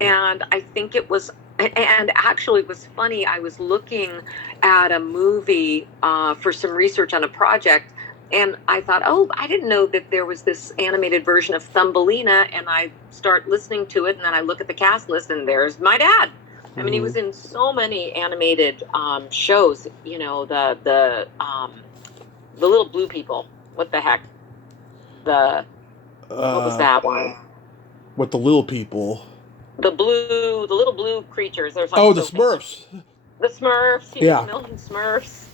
And I think and actually it was funny, I was looking at a movie for some research on a project, and I thought, oh, I didn't know that there was this animated version of Thumbelina, and I start listening to it, and then I look at the cast list, and there's my dad. I mean, he was in so many animated shows, the Little Blue People. What the heck? What was that one? With the little people. The little blue creatures. There's like the Smurfs. The Smurfs. Yeah. A million Smurfs.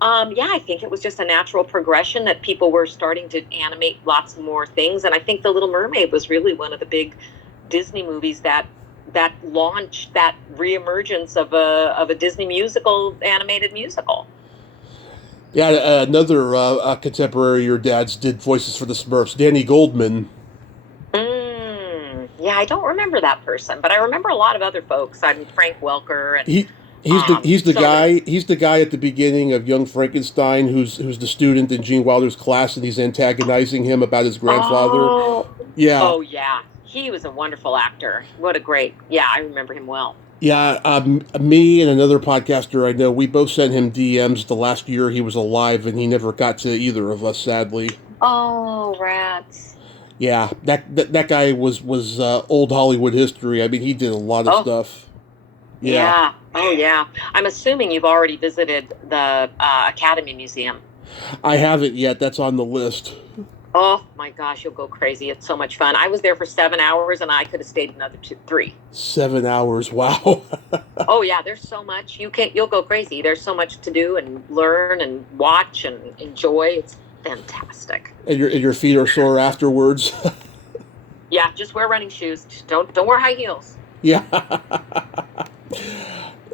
I think it was just a natural progression that people were starting to animate lots more things. And I think The Little Mermaid was really one of the big Disney movies that launched that reemergence of a Disney animated musical. Yeah, another contemporary of your dad's did voices for the Smurfs, Danny Goldman. Yeah, I don't remember that person, but I remember a lot of other folks. I'm Frank Welker, and he's the guy. He's the guy at the beginning of Young Frankenstein, who's the student in Gene Wilder's class, and he's antagonizing him about his grandfather. Oh yeah, he was a wonderful actor. What a great! I remember him well. Yeah, me and another podcaster I know, we both sent him DMs the last year he was alive, and he never got to either of us, sadly. Oh, rats. Yeah, that guy was old Hollywood history. I mean, he did a lot of stuff. Yeah. Oh, yeah. I'm assuming you've already visited the Academy Museum. I haven't yet. That's on the list. Oh, my gosh, you'll go crazy. It's so much fun. I was there for 7 hours, and I could have stayed another 3. 7 hours, wow. Oh, yeah, there's so much. You'll go crazy. There's so much to do and learn and watch and enjoy. It's fantastic. And your feet are sore afterwards? Yeah, just wear running shoes. Don't wear high heels. Yeah.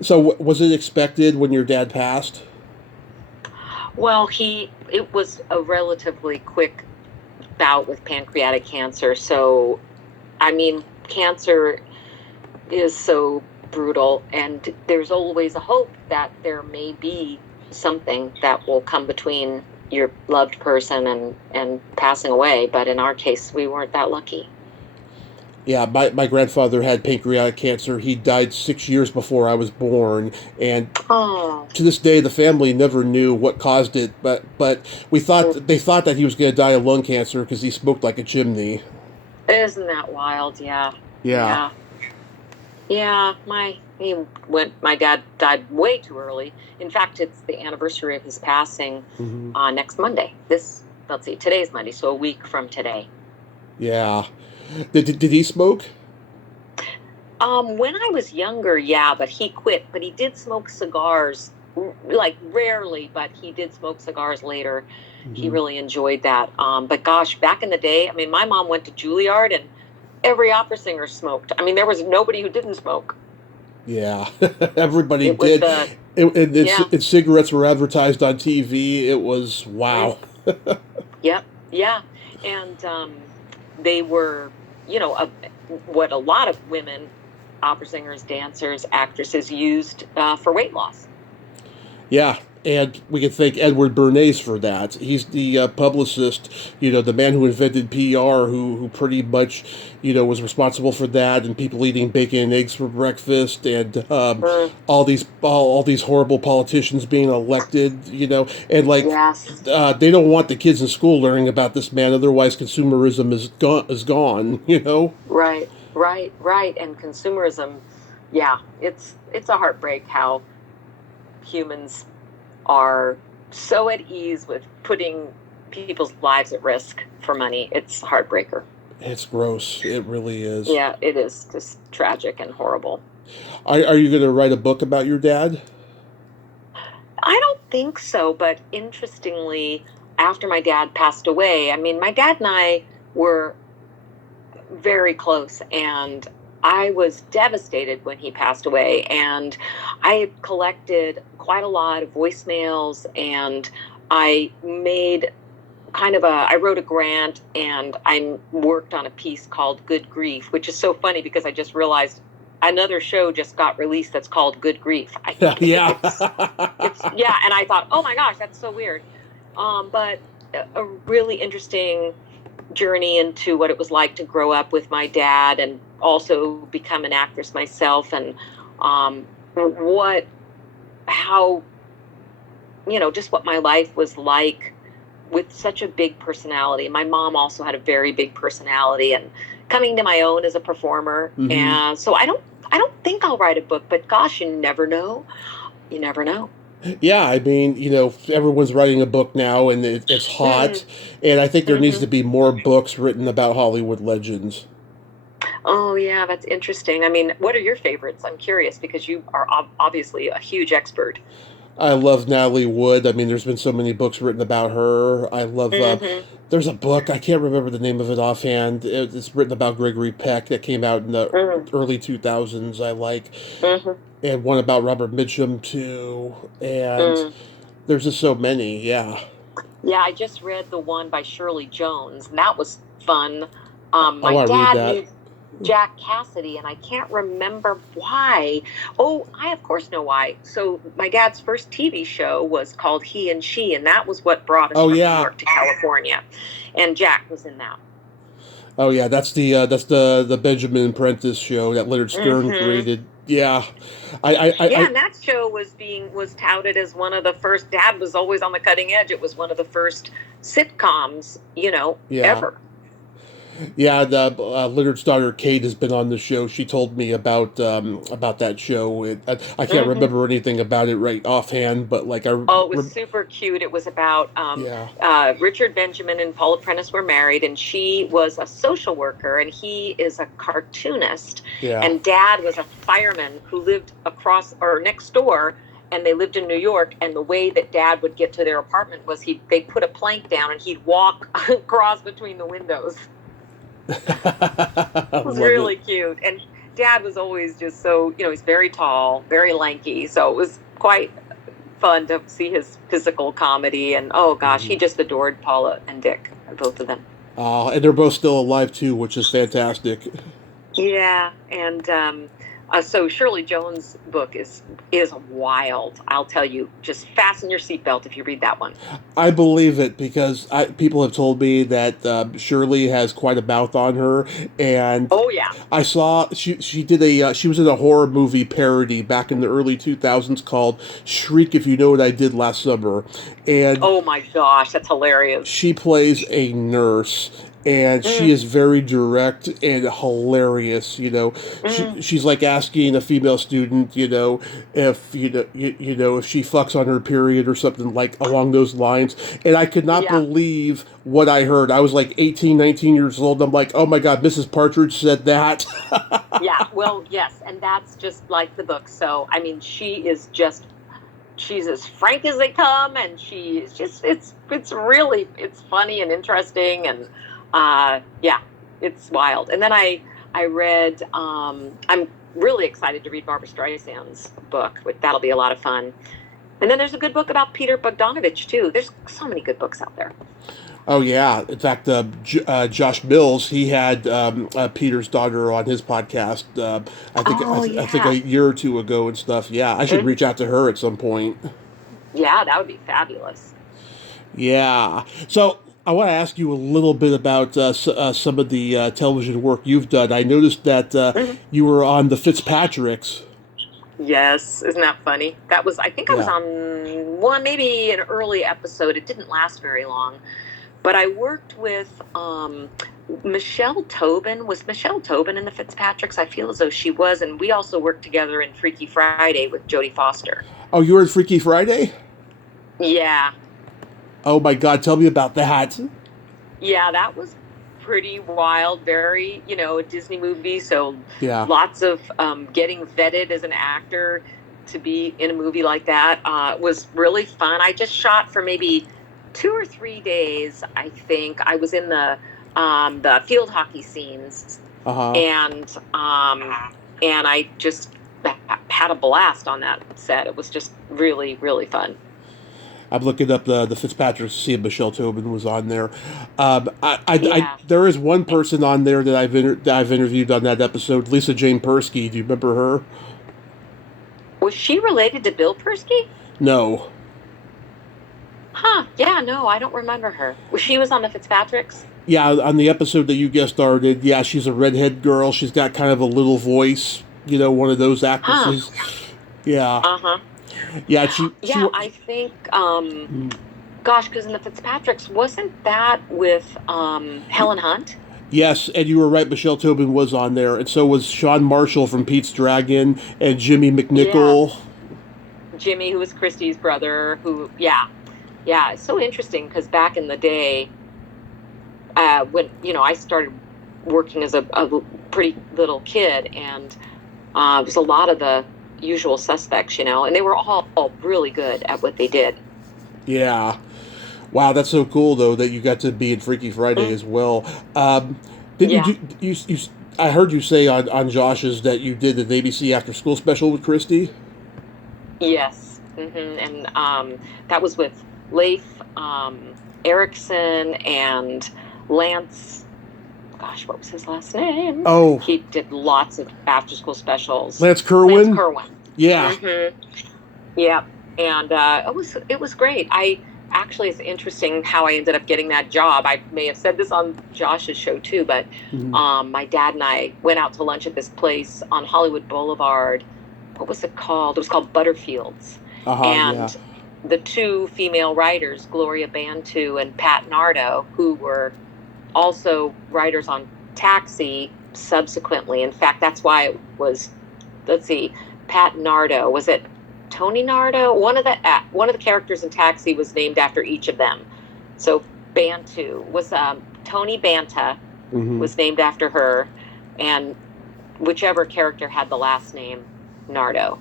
So was it expected when your dad passed? Well, it was a relatively quick bout with pancreatic cancer. So, I mean, cancer is so brutal, and there's always a hope that there may be something that will come between your loved person and passing away. But in our case, we weren't that lucky. Yeah, my grandfather had pancreatic cancer. He died 6 years before I was born, and Oh, to this day, the family never knew what caused it. But they thought that he was going to die of lung cancer because he smoked like a chimney. isn't that wild? Yeah, Yeah. yeah, yeah. My dad died way too early. In fact, it's the anniversary of his passing Hmm. next Monday. Let's see, today's Monday, so a week from today. Yeah. Did he smoke? When I was younger, yeah, but he quit. But he did smoke cigars, like rarely, but he did smoke cigars later. He Hmm. really enjoyed that. But gosh, back in the day, I mean, my mom went to Juilliard and every opera singer smoked. I mean, there was nobody who didn't smoke. Yeah, everybody It was did. the, yeah, And cigarettes were advertised on TV. It was right. wow. Yep, yeah. And they were, what a lot of women, opera singers, dancers, actresses used for weight loss. Yeah, and we can thank Edward Bernays for that. He's the publicist, the man who invented PR, who pretty much, was responsible for that, and people eating bacon and eggs for breakfast, and Mm, all these horrible politicians being elected, and like. yes. They don't want the kids in school learning about this man. Otherwise, consumerism is gone. Is gone. Right, right, right. And consumerism, yeah, it's a heartbreak how humans are so at ease with putting people's lives at risk for money. It's a heartbreaker. It's gross. It really is. Yeah, it is just tragic and horrible. Are you going to write a book about your dad? I don't think so, but interestingly, after my dad passed away, I mean, my dad and I were very close, and I was devastated when he passed away. And I had collected quite a lot of voicemails, and I made I wrote a grant, and I worked on a piece called Good Grief, which is so funny because I just realized another show just got released that's called Good Grief. Yeah. It's yeah, and I thought, oh my gosh, that's so weird. But a really interesting journey into what it was like to grow up with my dad and also become an actress myself, and what how just what my life was like with such a big personality. My mom also had a very big personality, and coming to my own as a performer. Hmm. And so I don't think I'll write a book, but gosh, you never know. You never know. Yeah, I mean, everyone's writing a book now, and it's hot, and I think there needs Mm-hmm. to be more books written about Hollywood legends. Oh, yeah, that's interesting. I mean, what are your favorites? I'm curious because you are obviously a huge expert. I love Natalie Wood. I mean, there's been so many books written about her. I love. Mm-hmm. There's a book I can't remember the name of it offhand. It's written about Gregory Peck that came out in the Mm-hmm. early 2000s. I like, Mm-hmm. and one about Robert Mitchum too. And Mm. there's just so many. Yeah. Yeah, I just read the one by Shirley Jones, and that was fun. I My want to read dad that. knew Jack Cassidy, and I can't remember why. Oh, I of course know why. So my dad's first TV show was called He and She, and that was what brought us Oh from New yeah. York to California. And Jack was in that. Oh yeah. That's the Benjamin Prentice show that Leonard Stern Mm-hmm. created. Yeah. I Yeah, and that show was touted as one of the first. Dad was always on the cutting edge. It was one of the first sitcoms, yeah. ever. Yeah, the Leonard's daughter Kate has been on the show. She told me about that show. I can't Mm-hmm. remember anything about it right offhand, but like Oh, it was super cute. It was about yeah, Richard Benjamin and Paula Prentice were married, and she was a social worker, and he is a cartoonist. yeah. And Dad was a fireman who lived across or next door, and they lived in New York. And the way that Dad would get to their apartment was they'd put a plank down, and he'd walk across between the windows. I It was love it. really cute, and Dad was always just so he's very tall, very lanky, so it was quite fun to see his physical comedy. And oh gosh, Hmm. he just adored Paula and Dick, both of them. And they're both still alive too, which is fantastic. Yeah, and So Shirley Jones' book is wild. I'll tell you. Just fasten your seatbelt if you read that one. I believe it because people have told me that Shirley has quite a mouth on her, and Oh yeah. I saw she did she was in a horror movie parody back in the early 2000s called Shriek If You Know What I Did Last Summer, and Oh my gosh, that's hilarious. she plays a nurse, and she Mm, is very direct and hilarious. mm, She's like asking a female student, if if she fucks on her period or something like along those lines. And I could not yeah. believe what I heard. I was like 18, 19 years old. I'm like, oh my god, Mrs. Partridge said that. Yeah. Well, yes, and that's just like the book. So I mean, she's as frank as they come, and she's just it's really it's funny and interesting, and yeah, it's wild. And then I read I'm really excited to read Barbara Streisand's book. That'll be a lot of fun. And then there's a good book about Peter Bogdanovich too. There's so many good books out there. Oh yeah! In fact, Josh Mills, he had Peter's daughter on his podcast. Oh I think a yeah. year or two ago and stuff. Yeah, I should Mhm. reach out to her at some point. Yeah, that would be fabulous. Yeah. So I want to ask you a little bit about some of the television work you've done. I noticed that Mhm. you were on the Fitzpatricks. Yes, isn't that funny? That was I think I was Yeah. on one, maybe an early episode. It didn't last very long. But I worked with Michelle Tobin. Was Michelle Tobin in the Fitzpatricks? I feel as though she was. And we also worked together in Freaky Friday with Jodie Foster. Oh, you were in Freaky Friday? Yeah. Oh my God! Tell me about that. Yeah, that was pretty wild. Very, a Disney movie. So Yeah. lots of getting vetted as an actor to be in a movie like that. It was really fun. I just shot for maybe 2 or 3 days. I think I was in the field hockey scenes, Uh huh. and I just had a blast on that set. It was just really really fun. I'm looking up the Fitzpatricks to see if Michelle Tobin was on there. Yeah. There is one person on there that I've interviewed on that episode, Lisa Jane Persky. Do you remember her? Was she related to Bill Persky? No. Huh? Yeah. No, I don't remember her. She was on the Fitzpatricks. Yeah, on the episode that you guest starred in, yeah, she's a redhead girl. She's got kind of a little voice, one of those Huh. actresses. Yeah, Uh huh. yeah, she. Yeah, I think. Gosh, because in the Fitzpatricks, wasn't that with Helen Hunt? Yes, and you were right. Michelle Tobin was on there, and so was Sean Marshall from Pete's Dragon and Jimmy Yeah. McNichol. Jimmy, who was Christie's brother, yeah, it's so interesting because back in the day, when I started working as a pretty little kid, and it was a lot of the usual suspects, and they were all really good at what they did. Yeah. Wow, that's so cool though that you got to be in Freaky Friday Mm, as well. Didn't yeah. you, I heard you say on Josh's that you did the ABC After School special with Christy. Yes. And that was with Leif Erikson and Lance. Gosh, what was his last name? Oh, He did lots of after-school specials. Lance Lance Kerwin. Kerwin. Yeah. Yeah, and it was great. It's interesting how I ended up getting that job. I may have said this on Josh's show too, but Mhm. my dad and I went out to lunch at this place on Hollywood Boulevard. What was it called? It was called Butterfields. Uh-huh, yeah. And the two female writers, Gloria Bantu and Pat Nardo, who were also writers on Taxi subsequently. In fact, that's why it was, let's see, Pat Nardo. Was it Tony Nardo? One of the characters in Taxi was named after each of them. So Bantu was Tony Banta Hmm. was named after her, and whichever character had the last name Nardo.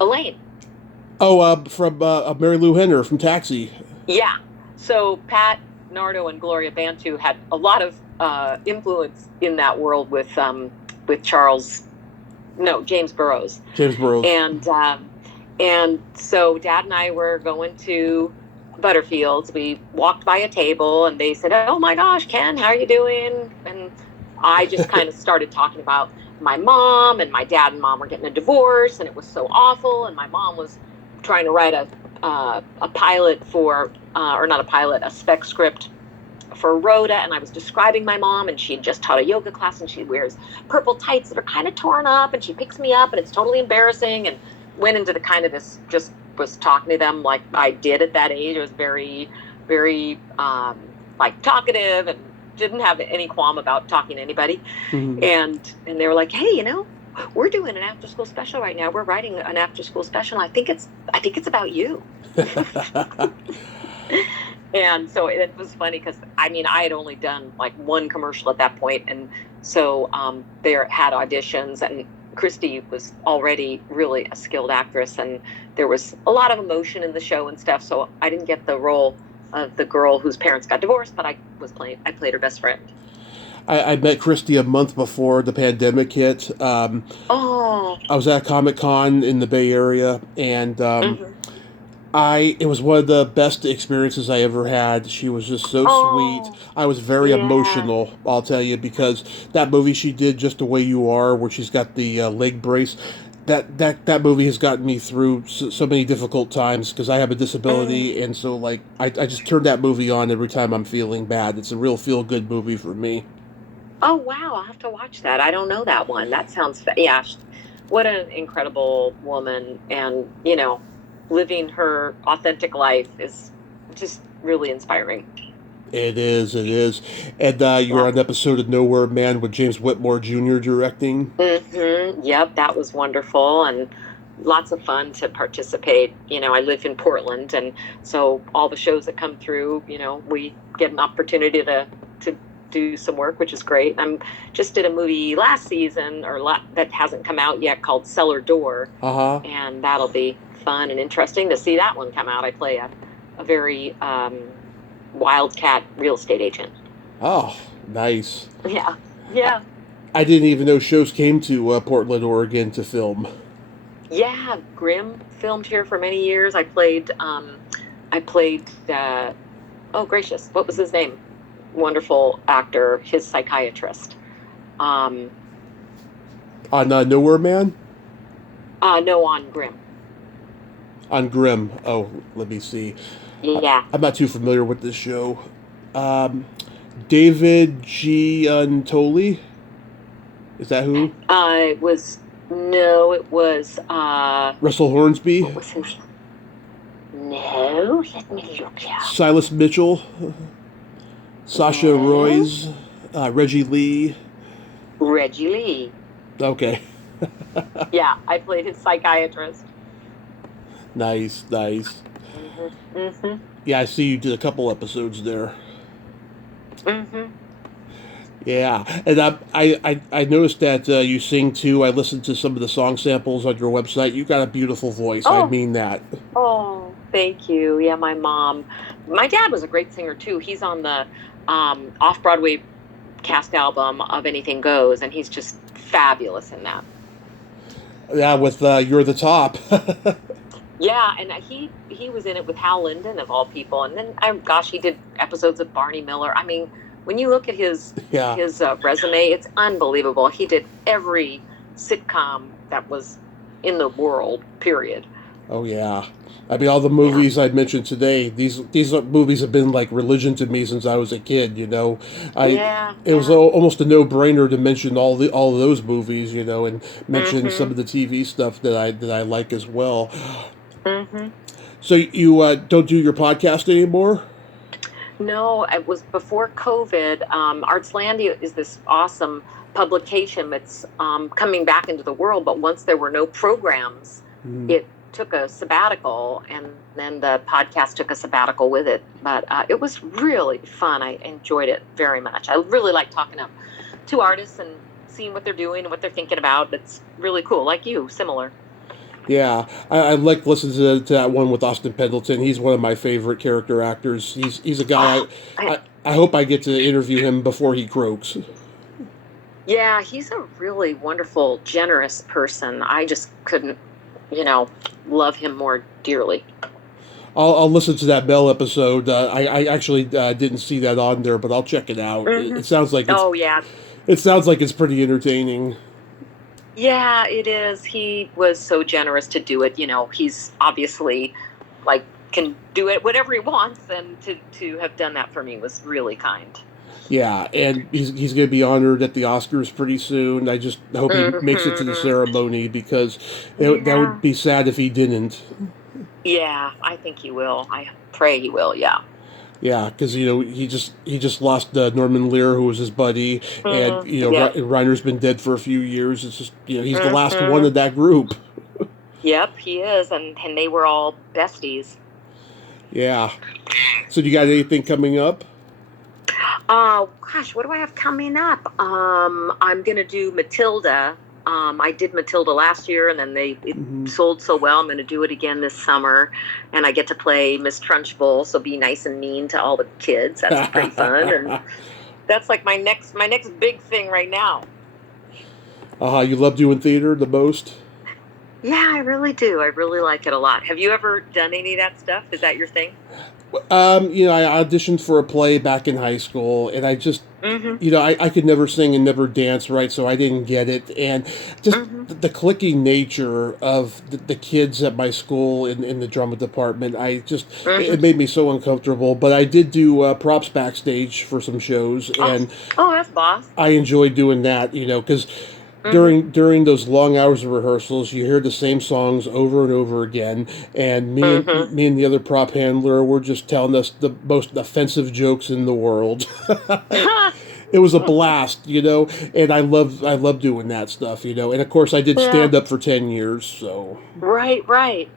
Elaine. Oh, from Mary Lou Henner from Taxi. Yeah. So Pat Nardo and Gloria Bantu had a lot of influence in that world with James Burrows. James Burrows. And so Dad and I were going to Butterfields. We walked by a table and they said, "Oh my gosh, Ken, how are you doing?" And I just kind of started talking about my mom, and my dad and mom were getting a divorce, and it was so awful. And my mom was trying to write a pilot for, or not a pilot, a spec script for Rhoda, and I was describing my mom, and she had just taught a yoga class, and she wears purple tights that are kind of torn up, and she picks me up, and it's totally embarrassing, and went into the kind of this, just was talking to them like I did at that age. I was very, very like talkative, and didn't have any qualm about talking to anybody. Mm-hmm. And they were like, hey, you know, we're doing an after school special right now. We're writing an after school special. I think it's about you. And so it was funny because, I mean, I had only done like one commercial at that point. And so they had auditions, and Christy was already really a skilled actress, and there was a lot of emotion in the show and stuff. So I didn't get the role of the girl whose parents got divorced, but I played her best friend. I met Christy a month before the pandemic hit. I was at Comic-Con in the Bay Area, and it was one of the best experiences I ever had. She was just so sweet. I was very emotional, I'll tell you, because that movie she did, Just the Way You Are, where she's got the leg brace, that movie has gotten me through so many difficult times because I have a disability, and so like I just turn that movie on every time I'm feeling bad. It's a real feel-good movie for me. Oh, wow. I'll have to watch that. I don't know that one. That sounds, what an incredible woman. And, you know, living her authentic life is just really inspiring. It is. And you were on an episode of Nowhere Man with James Whitmore Jr. directing. Mm-hmm. Yep, that was wonderful and lots of fun to participate. You know, I live in Portland, and so all the shows that come through, you know, we get an opportunity to do some work, which is great. I just did a movie last season, that hasn't come out yet, called Cellar Door. And that'll be fun and interesting to see that one come out. I play a very wildcat real estate agent. Oh, nice. Yeah. I didn't even know shows came to Portland, Oregon to film. Yeah, Grimm filmed here for many years. I played oh gracious, what was his name? Wonderful actor, his psychiatrist. On Nowhere Man? No, on Grimm. On Grimm. Oh, let me see. Yeah. I'm not too familiar with this show. David Giuntoli? Is that who? It was Russell Hornsby? What was his? No, let me look here. Silas Mitchell? Sasha Royce? Reggie Lee? Reggie Lee. Okay. Yeah, I played his psychiatrist. Nice. Mm-hmm. Mm-hmm. Yeah, I see you did a couple episodes there. Mm-hmm. Yeah, and I noticed that you sing too. I listened to some of the song samples on your website. You got a beautiful voice. Oh. I mean that. Oh, thank you. Yeah, my dad was a great singer too. He's on the off-Broadway cast album of Anything Goes, and he's just fabulous in that. Yeah, with You're the Top. Yeah, and he was in it with Hal Linden, of all people. And then, he did episodes of Barney Miller. I mean, when you look at his resume, it's unbelievable. He did every sitcom that was in the world, period. Oh, yeah. I mean, all the movies I mentioned today, these movies have been like religion to me since I was a kid, you know. It was almost a no-brainer to mention all of those movies, you know, and mention some of the TV stuff that I like as well. Mm-hmm. So you don't do your podcast anymore? No, it was before COVID. Artslandia is this awesome publication that's coming back into the world, but once there were no programs, it took a sabbatical, and then the podcast took a sabbatical with it. But it was really fun. I enjoyed it very much. I really like talking to artists and seeing what they're doing and what they're thinking about. It's really cool, like you, similar. Yeah, I like listening to that one with Austin Pendleton. He's one of my favorite character actors. He's a guy I hope I get to interview him before he croaks. Yeah, he's a really wonderful, generous person. I just couldn't, love him more dearly. I'll listen to that Bell episode. I actually didn't see that on there, but I'll check it out. Mm-hmm. It sounds like it sounds like it's pretty entertaining. Yeah, it is. He was so generous to do it. He's obviously like can do it whatever he wants, and to have done that for me was really kind. Yeah, and he's going to be honored at the Oscars pretty soon. I just hope he makes it to the Hmm. ceremony because that would Yeah. be sad if he didn't. Yeah, I think he will. I pray he will. Yeah. Yeah, because he just lost Norman Lear, who was his buddy, and Yep. Reiner's been dead for a few years. It's just he's the last one Hmm. of that group. Yep, he is, and they were all besties. Yeah. So do you got anything coming up? Gosh, what do I have coming up? I'm gonna do Matilda. I did Matilda last year, and then it Hmm. sold so well. I'm gonna do it again this summer, and I get to play Miss Trunchbull, so be nice and mean to all the kids. That's pretty fun, and that's like my next big thing right now. You love doing theater the most? Yeah, I really do. I really like it a lot. Have you ever done any of that stuff? Is that your thing? I auditioned for a play back in high school, and I just, Mm-hmm. I could never sing and never dance right, so I didn't get it. And just Mm-hmm. the clicky nature of the kids at my school in the drama department, Mm-hmm. it made me so uncomfortable. But I did do props backstage for some shows, Oh, and oh, that's boss. I enjoyed doing that, because Mm-hmm. during those long hours of rehearsals, you hear the same songs over and over again, and Mm-hmm. me and the other prop handler were just telling us the most offensive jokes in the world. It was a blast, and I love doing that stuff, and of course I did Yeah. stand up for 10 years, so Right, right.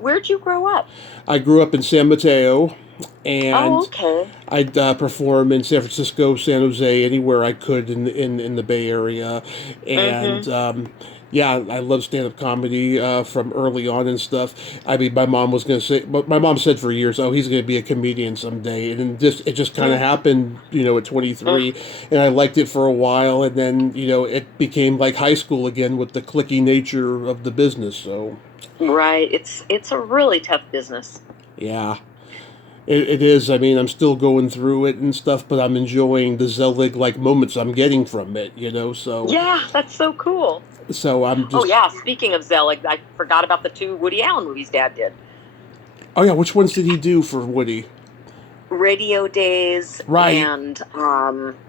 Where'd you grow up? I grew up in San Mateo, Oh, and okay. I'd perform in San Francisco, San Jose, anywhere I could in the Bay Area, and Mm-hmm. yeah, I love stand up comedy from early on and stuff. I mean, my mom was gonna say, but my mom said for years, "Oh, he's gonna be a comedian someday," and then it just kind of happened, at 23, and I liked it for a while, and then it became like high school again with the clicky nature of the business. So Right. It's a really tough business. yeah. It is. I mean, I'm still going through it and stuff, but I'm enjoying the Zelig like moments I'm getting from it. Yeah, that's so cool. So I'm Oh just. yeah. Speaking of Zelig, I forgot about the two Woody Allen movies Dad did. Oh yeah, which ones did he do for Woody? Radio Days Right. and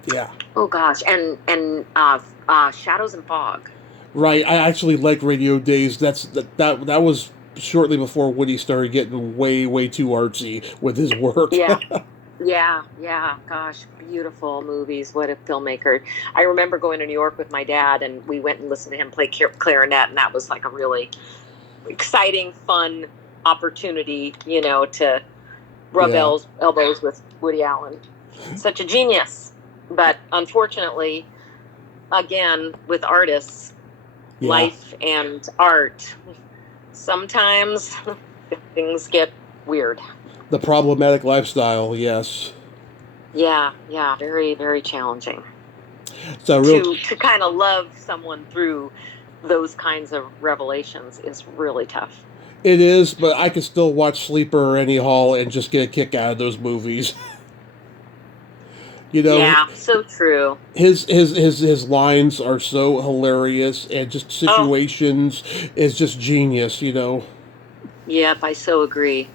Yeah. oh gosh, Shadows and Fog. Right. I actually like Radio Days. That was shortly before Woody started getting way too artsy with his work. Yeah. Yeah, yeah, gosh, beautiful movies. What a filmmaker. I remember going to New York with my dad, and we went and listened to him play clarinet, and that was like a really exciting, fun opportunity, to rub Yeah. elbows with Woody Allen. Such a genius. But unfortunately, again, with artists, Yeah. life and art, sometimes things get weird. The problematic lifestyle. Yes. Yeah, yeah, very, very challenging So real. to kind of love someone through those kinds of revelations is really tough. It is, but I can still watch Sleeper or Any Hall and just get a kick out of those movies. You know, Yeah, so true. his lines are so hilarious, and just Oh, situations is just genius. yep, I so agree.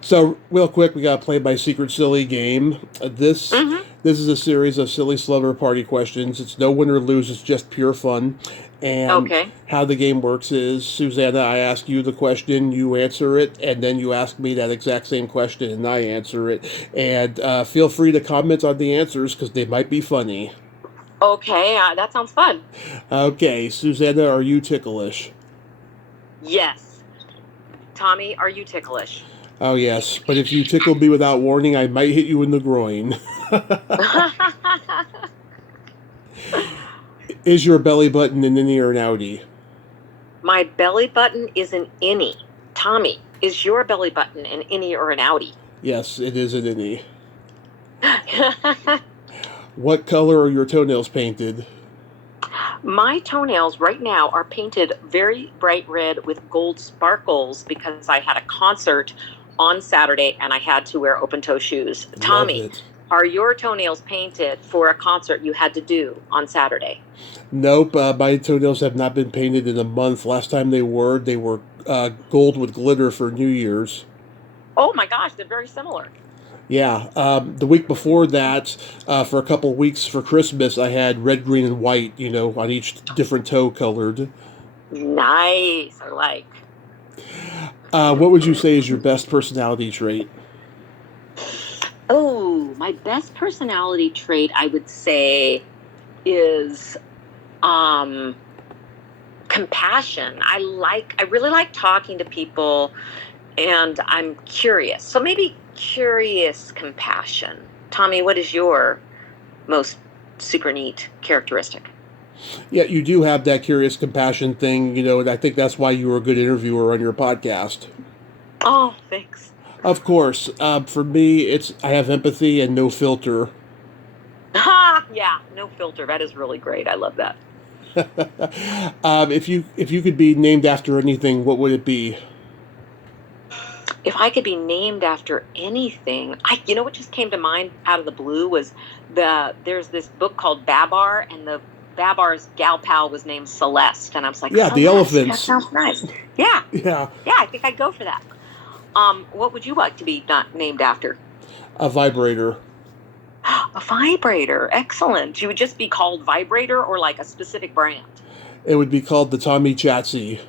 So real quick, we got to play my secret silly game. Hmm. This is a series of silly slumber party questions. It's no win or lose. It's just pure fun. And Okay. how the game works is, Susanna, I ask you the question, you answer it, and then you ask me that exact same question, and I answer it. And feel free to comment on the answers because they might be funny. Okay, that sounds fun. Okay, Susanna, are you ticklish? Yes. Tommy, are you ticklish? Oh yes, but if you tickle me without warning, I might hit you in the groin. Is your belly button an innie or an outie? My belly button is an innie. Tommy, is your belly button an innie or an outie? Yes, it is an innie. What color are your toenails painted? My toenails right now are painted very bright red with gold sparkles because I had a concert on Saturday and I had to wear open toe shoes. Love Tommy, it. Are your toenails painted for a concert you had to do on Saturday? Nope, my toenails have not been painted in a month. Last time they were gold with glitter for New Year's. Oh my gosh, they're very similar. Yeah, the week before that, for a couple weeks for Christmas, I had red, green, and white, on each different toe colored. Nice. I like. What would you say is your best personality trait? Oh, my best personality trait, I would say, is um, compassion. I really like talking to people, and I'm curious. So maybe curious compassion. Tommy, what is your most super neat characteristic? Yeah, you do have that curious compassion thing, and I think that's why you were a good interviewer on your podcast. Oh, thanks. Of course, for me, I have empathy and no filter. Ha! Yeah, no filter. That is really great. I love that. If you could be named after anything, what would it be? If I could be named after anything, you know what just came to mind out of the blue was there's this book called Babar, and the Babar's gal pal was named Celeste, and I was like, yeah, Celeste, the elephants. that sounds nice. Yeah, yeah. I think I'd go for that. What would you like to be not named after? A vibrator. A vibrator. Excellent. You would just be called Vibrator, or like a specific brand? It would be called the Tommy Chatsy.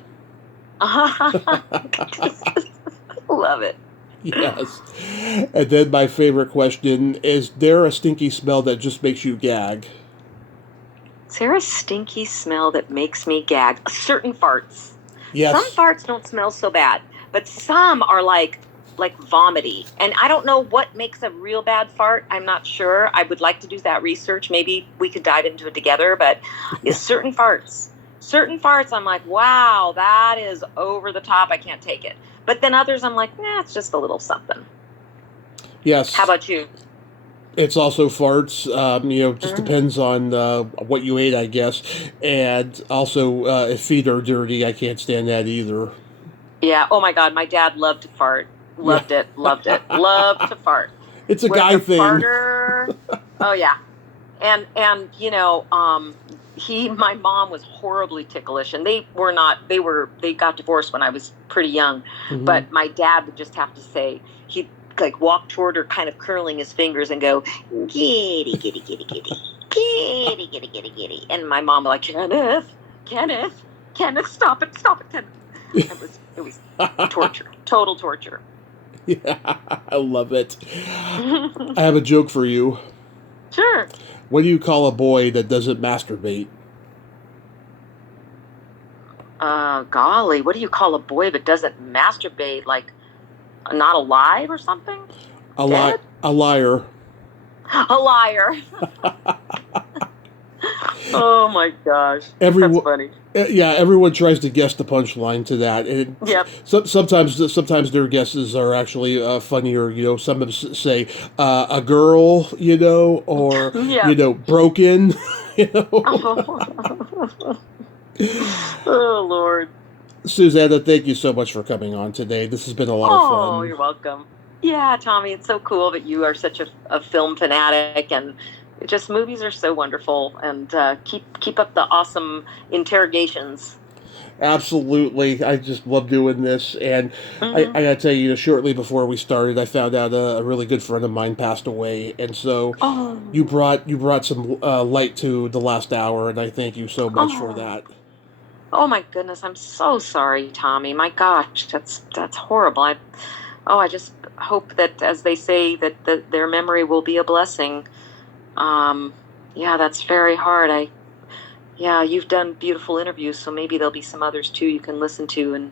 Love it. Yes. And then my favorite question, is there a stinky smell that just makes you gag? Is there a stinky smell that makes me gag? Certain farts. Yes. Some farts don't smell so bad, but some are like vomity. And I don't know what makes a real bad fart. I'm not sure. I would like to do that research. Maybe we could dive into it together, but certain farts, I'm like, wow, that is over the top. I can't take it. But then others, I'm like, it's just a little something. Yes. How about you? It's also farts. Just depends on what you ate, I guess. And also, if feet are dirty, I can't stand that either. Yeah. Oh my God. My dad loved to fart. Loved it. Loved to fart. It's a guy thing. Farter. Oh yeah. And my mom was horribly ticklish, and they got divorced when I was pretty young. Mm-hmm. But my dad would just have to say, he'd like walk toward her, kind of curling his fingers and go, giddy, giddy, giddy, giddy, giddy, giddy, giddy, giddy. And my mom was like, Kenneth, stop it, Kenneth. It was torture, total torture. Yeah, I love it. I have a joke for you. Sure. What do you call a boy that doesn't masturbate? Golly, what do you call a boy that doesn't masturbate? Like, not alive or something? A liar. A liar. Oh my gosh. That's funny. Yeah, everyone tries to guess the punchline to that. And yep. Sometimes their guesses are actually funnier. Some of them say a girl, or yep. broken. Oh Lord. Susannah, thank you so much for coming on today. This has been a lot of fun. Oh, you're welcome. Yeah, Tommy, it's so cool that you are such a film fanatic, and just movies are so wonderful, and keep up the awesome interrogations. Absolutely. I just love doing this, and I gotta tell you, shortly before we started, I found out a really good friend of mine passed away, and so you brought some light to the last hour, and I thank you so much for that. Oh my goodness, I'm so sorry, Tommy. My gosh, that's horrible. I just hope that, as they say, that their memory will be a blessing. Yeah, that's very hard. You've done beautiful interviews, so maybe there'll be some others too you can listen to and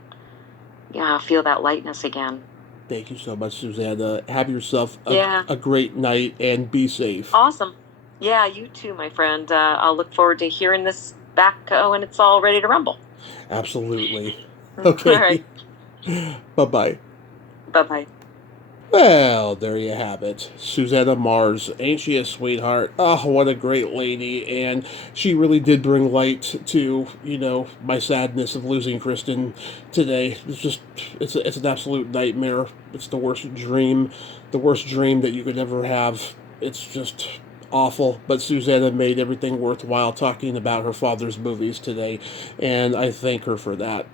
feel that lightness again. Thank you so much, Susannah. Have yourself a great night, and be safe. Awesome. Yeah, you too, my friend. I'll look forward to hearing this back when it's all ready to rumble. Absolutely. Okay. All right. Bye-bye. Bye-bye. Well, there you have it. Susannah Mars. Ain't she a sweetheart? Oh, what a great lady. And she really did bring light to, my sadness of losing Kristen today. It's an absolute nightmare. It's the worst dream that you could ever have. It's just awful. But Susannah made everything worthwhile talking about her father's movies today, and I thank her for that.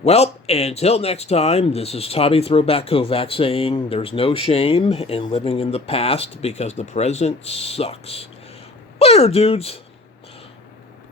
Well, until next time, this is Tommy Throwback Kovac saying there's no shame in living in the past because the present sucks. Later, dudes!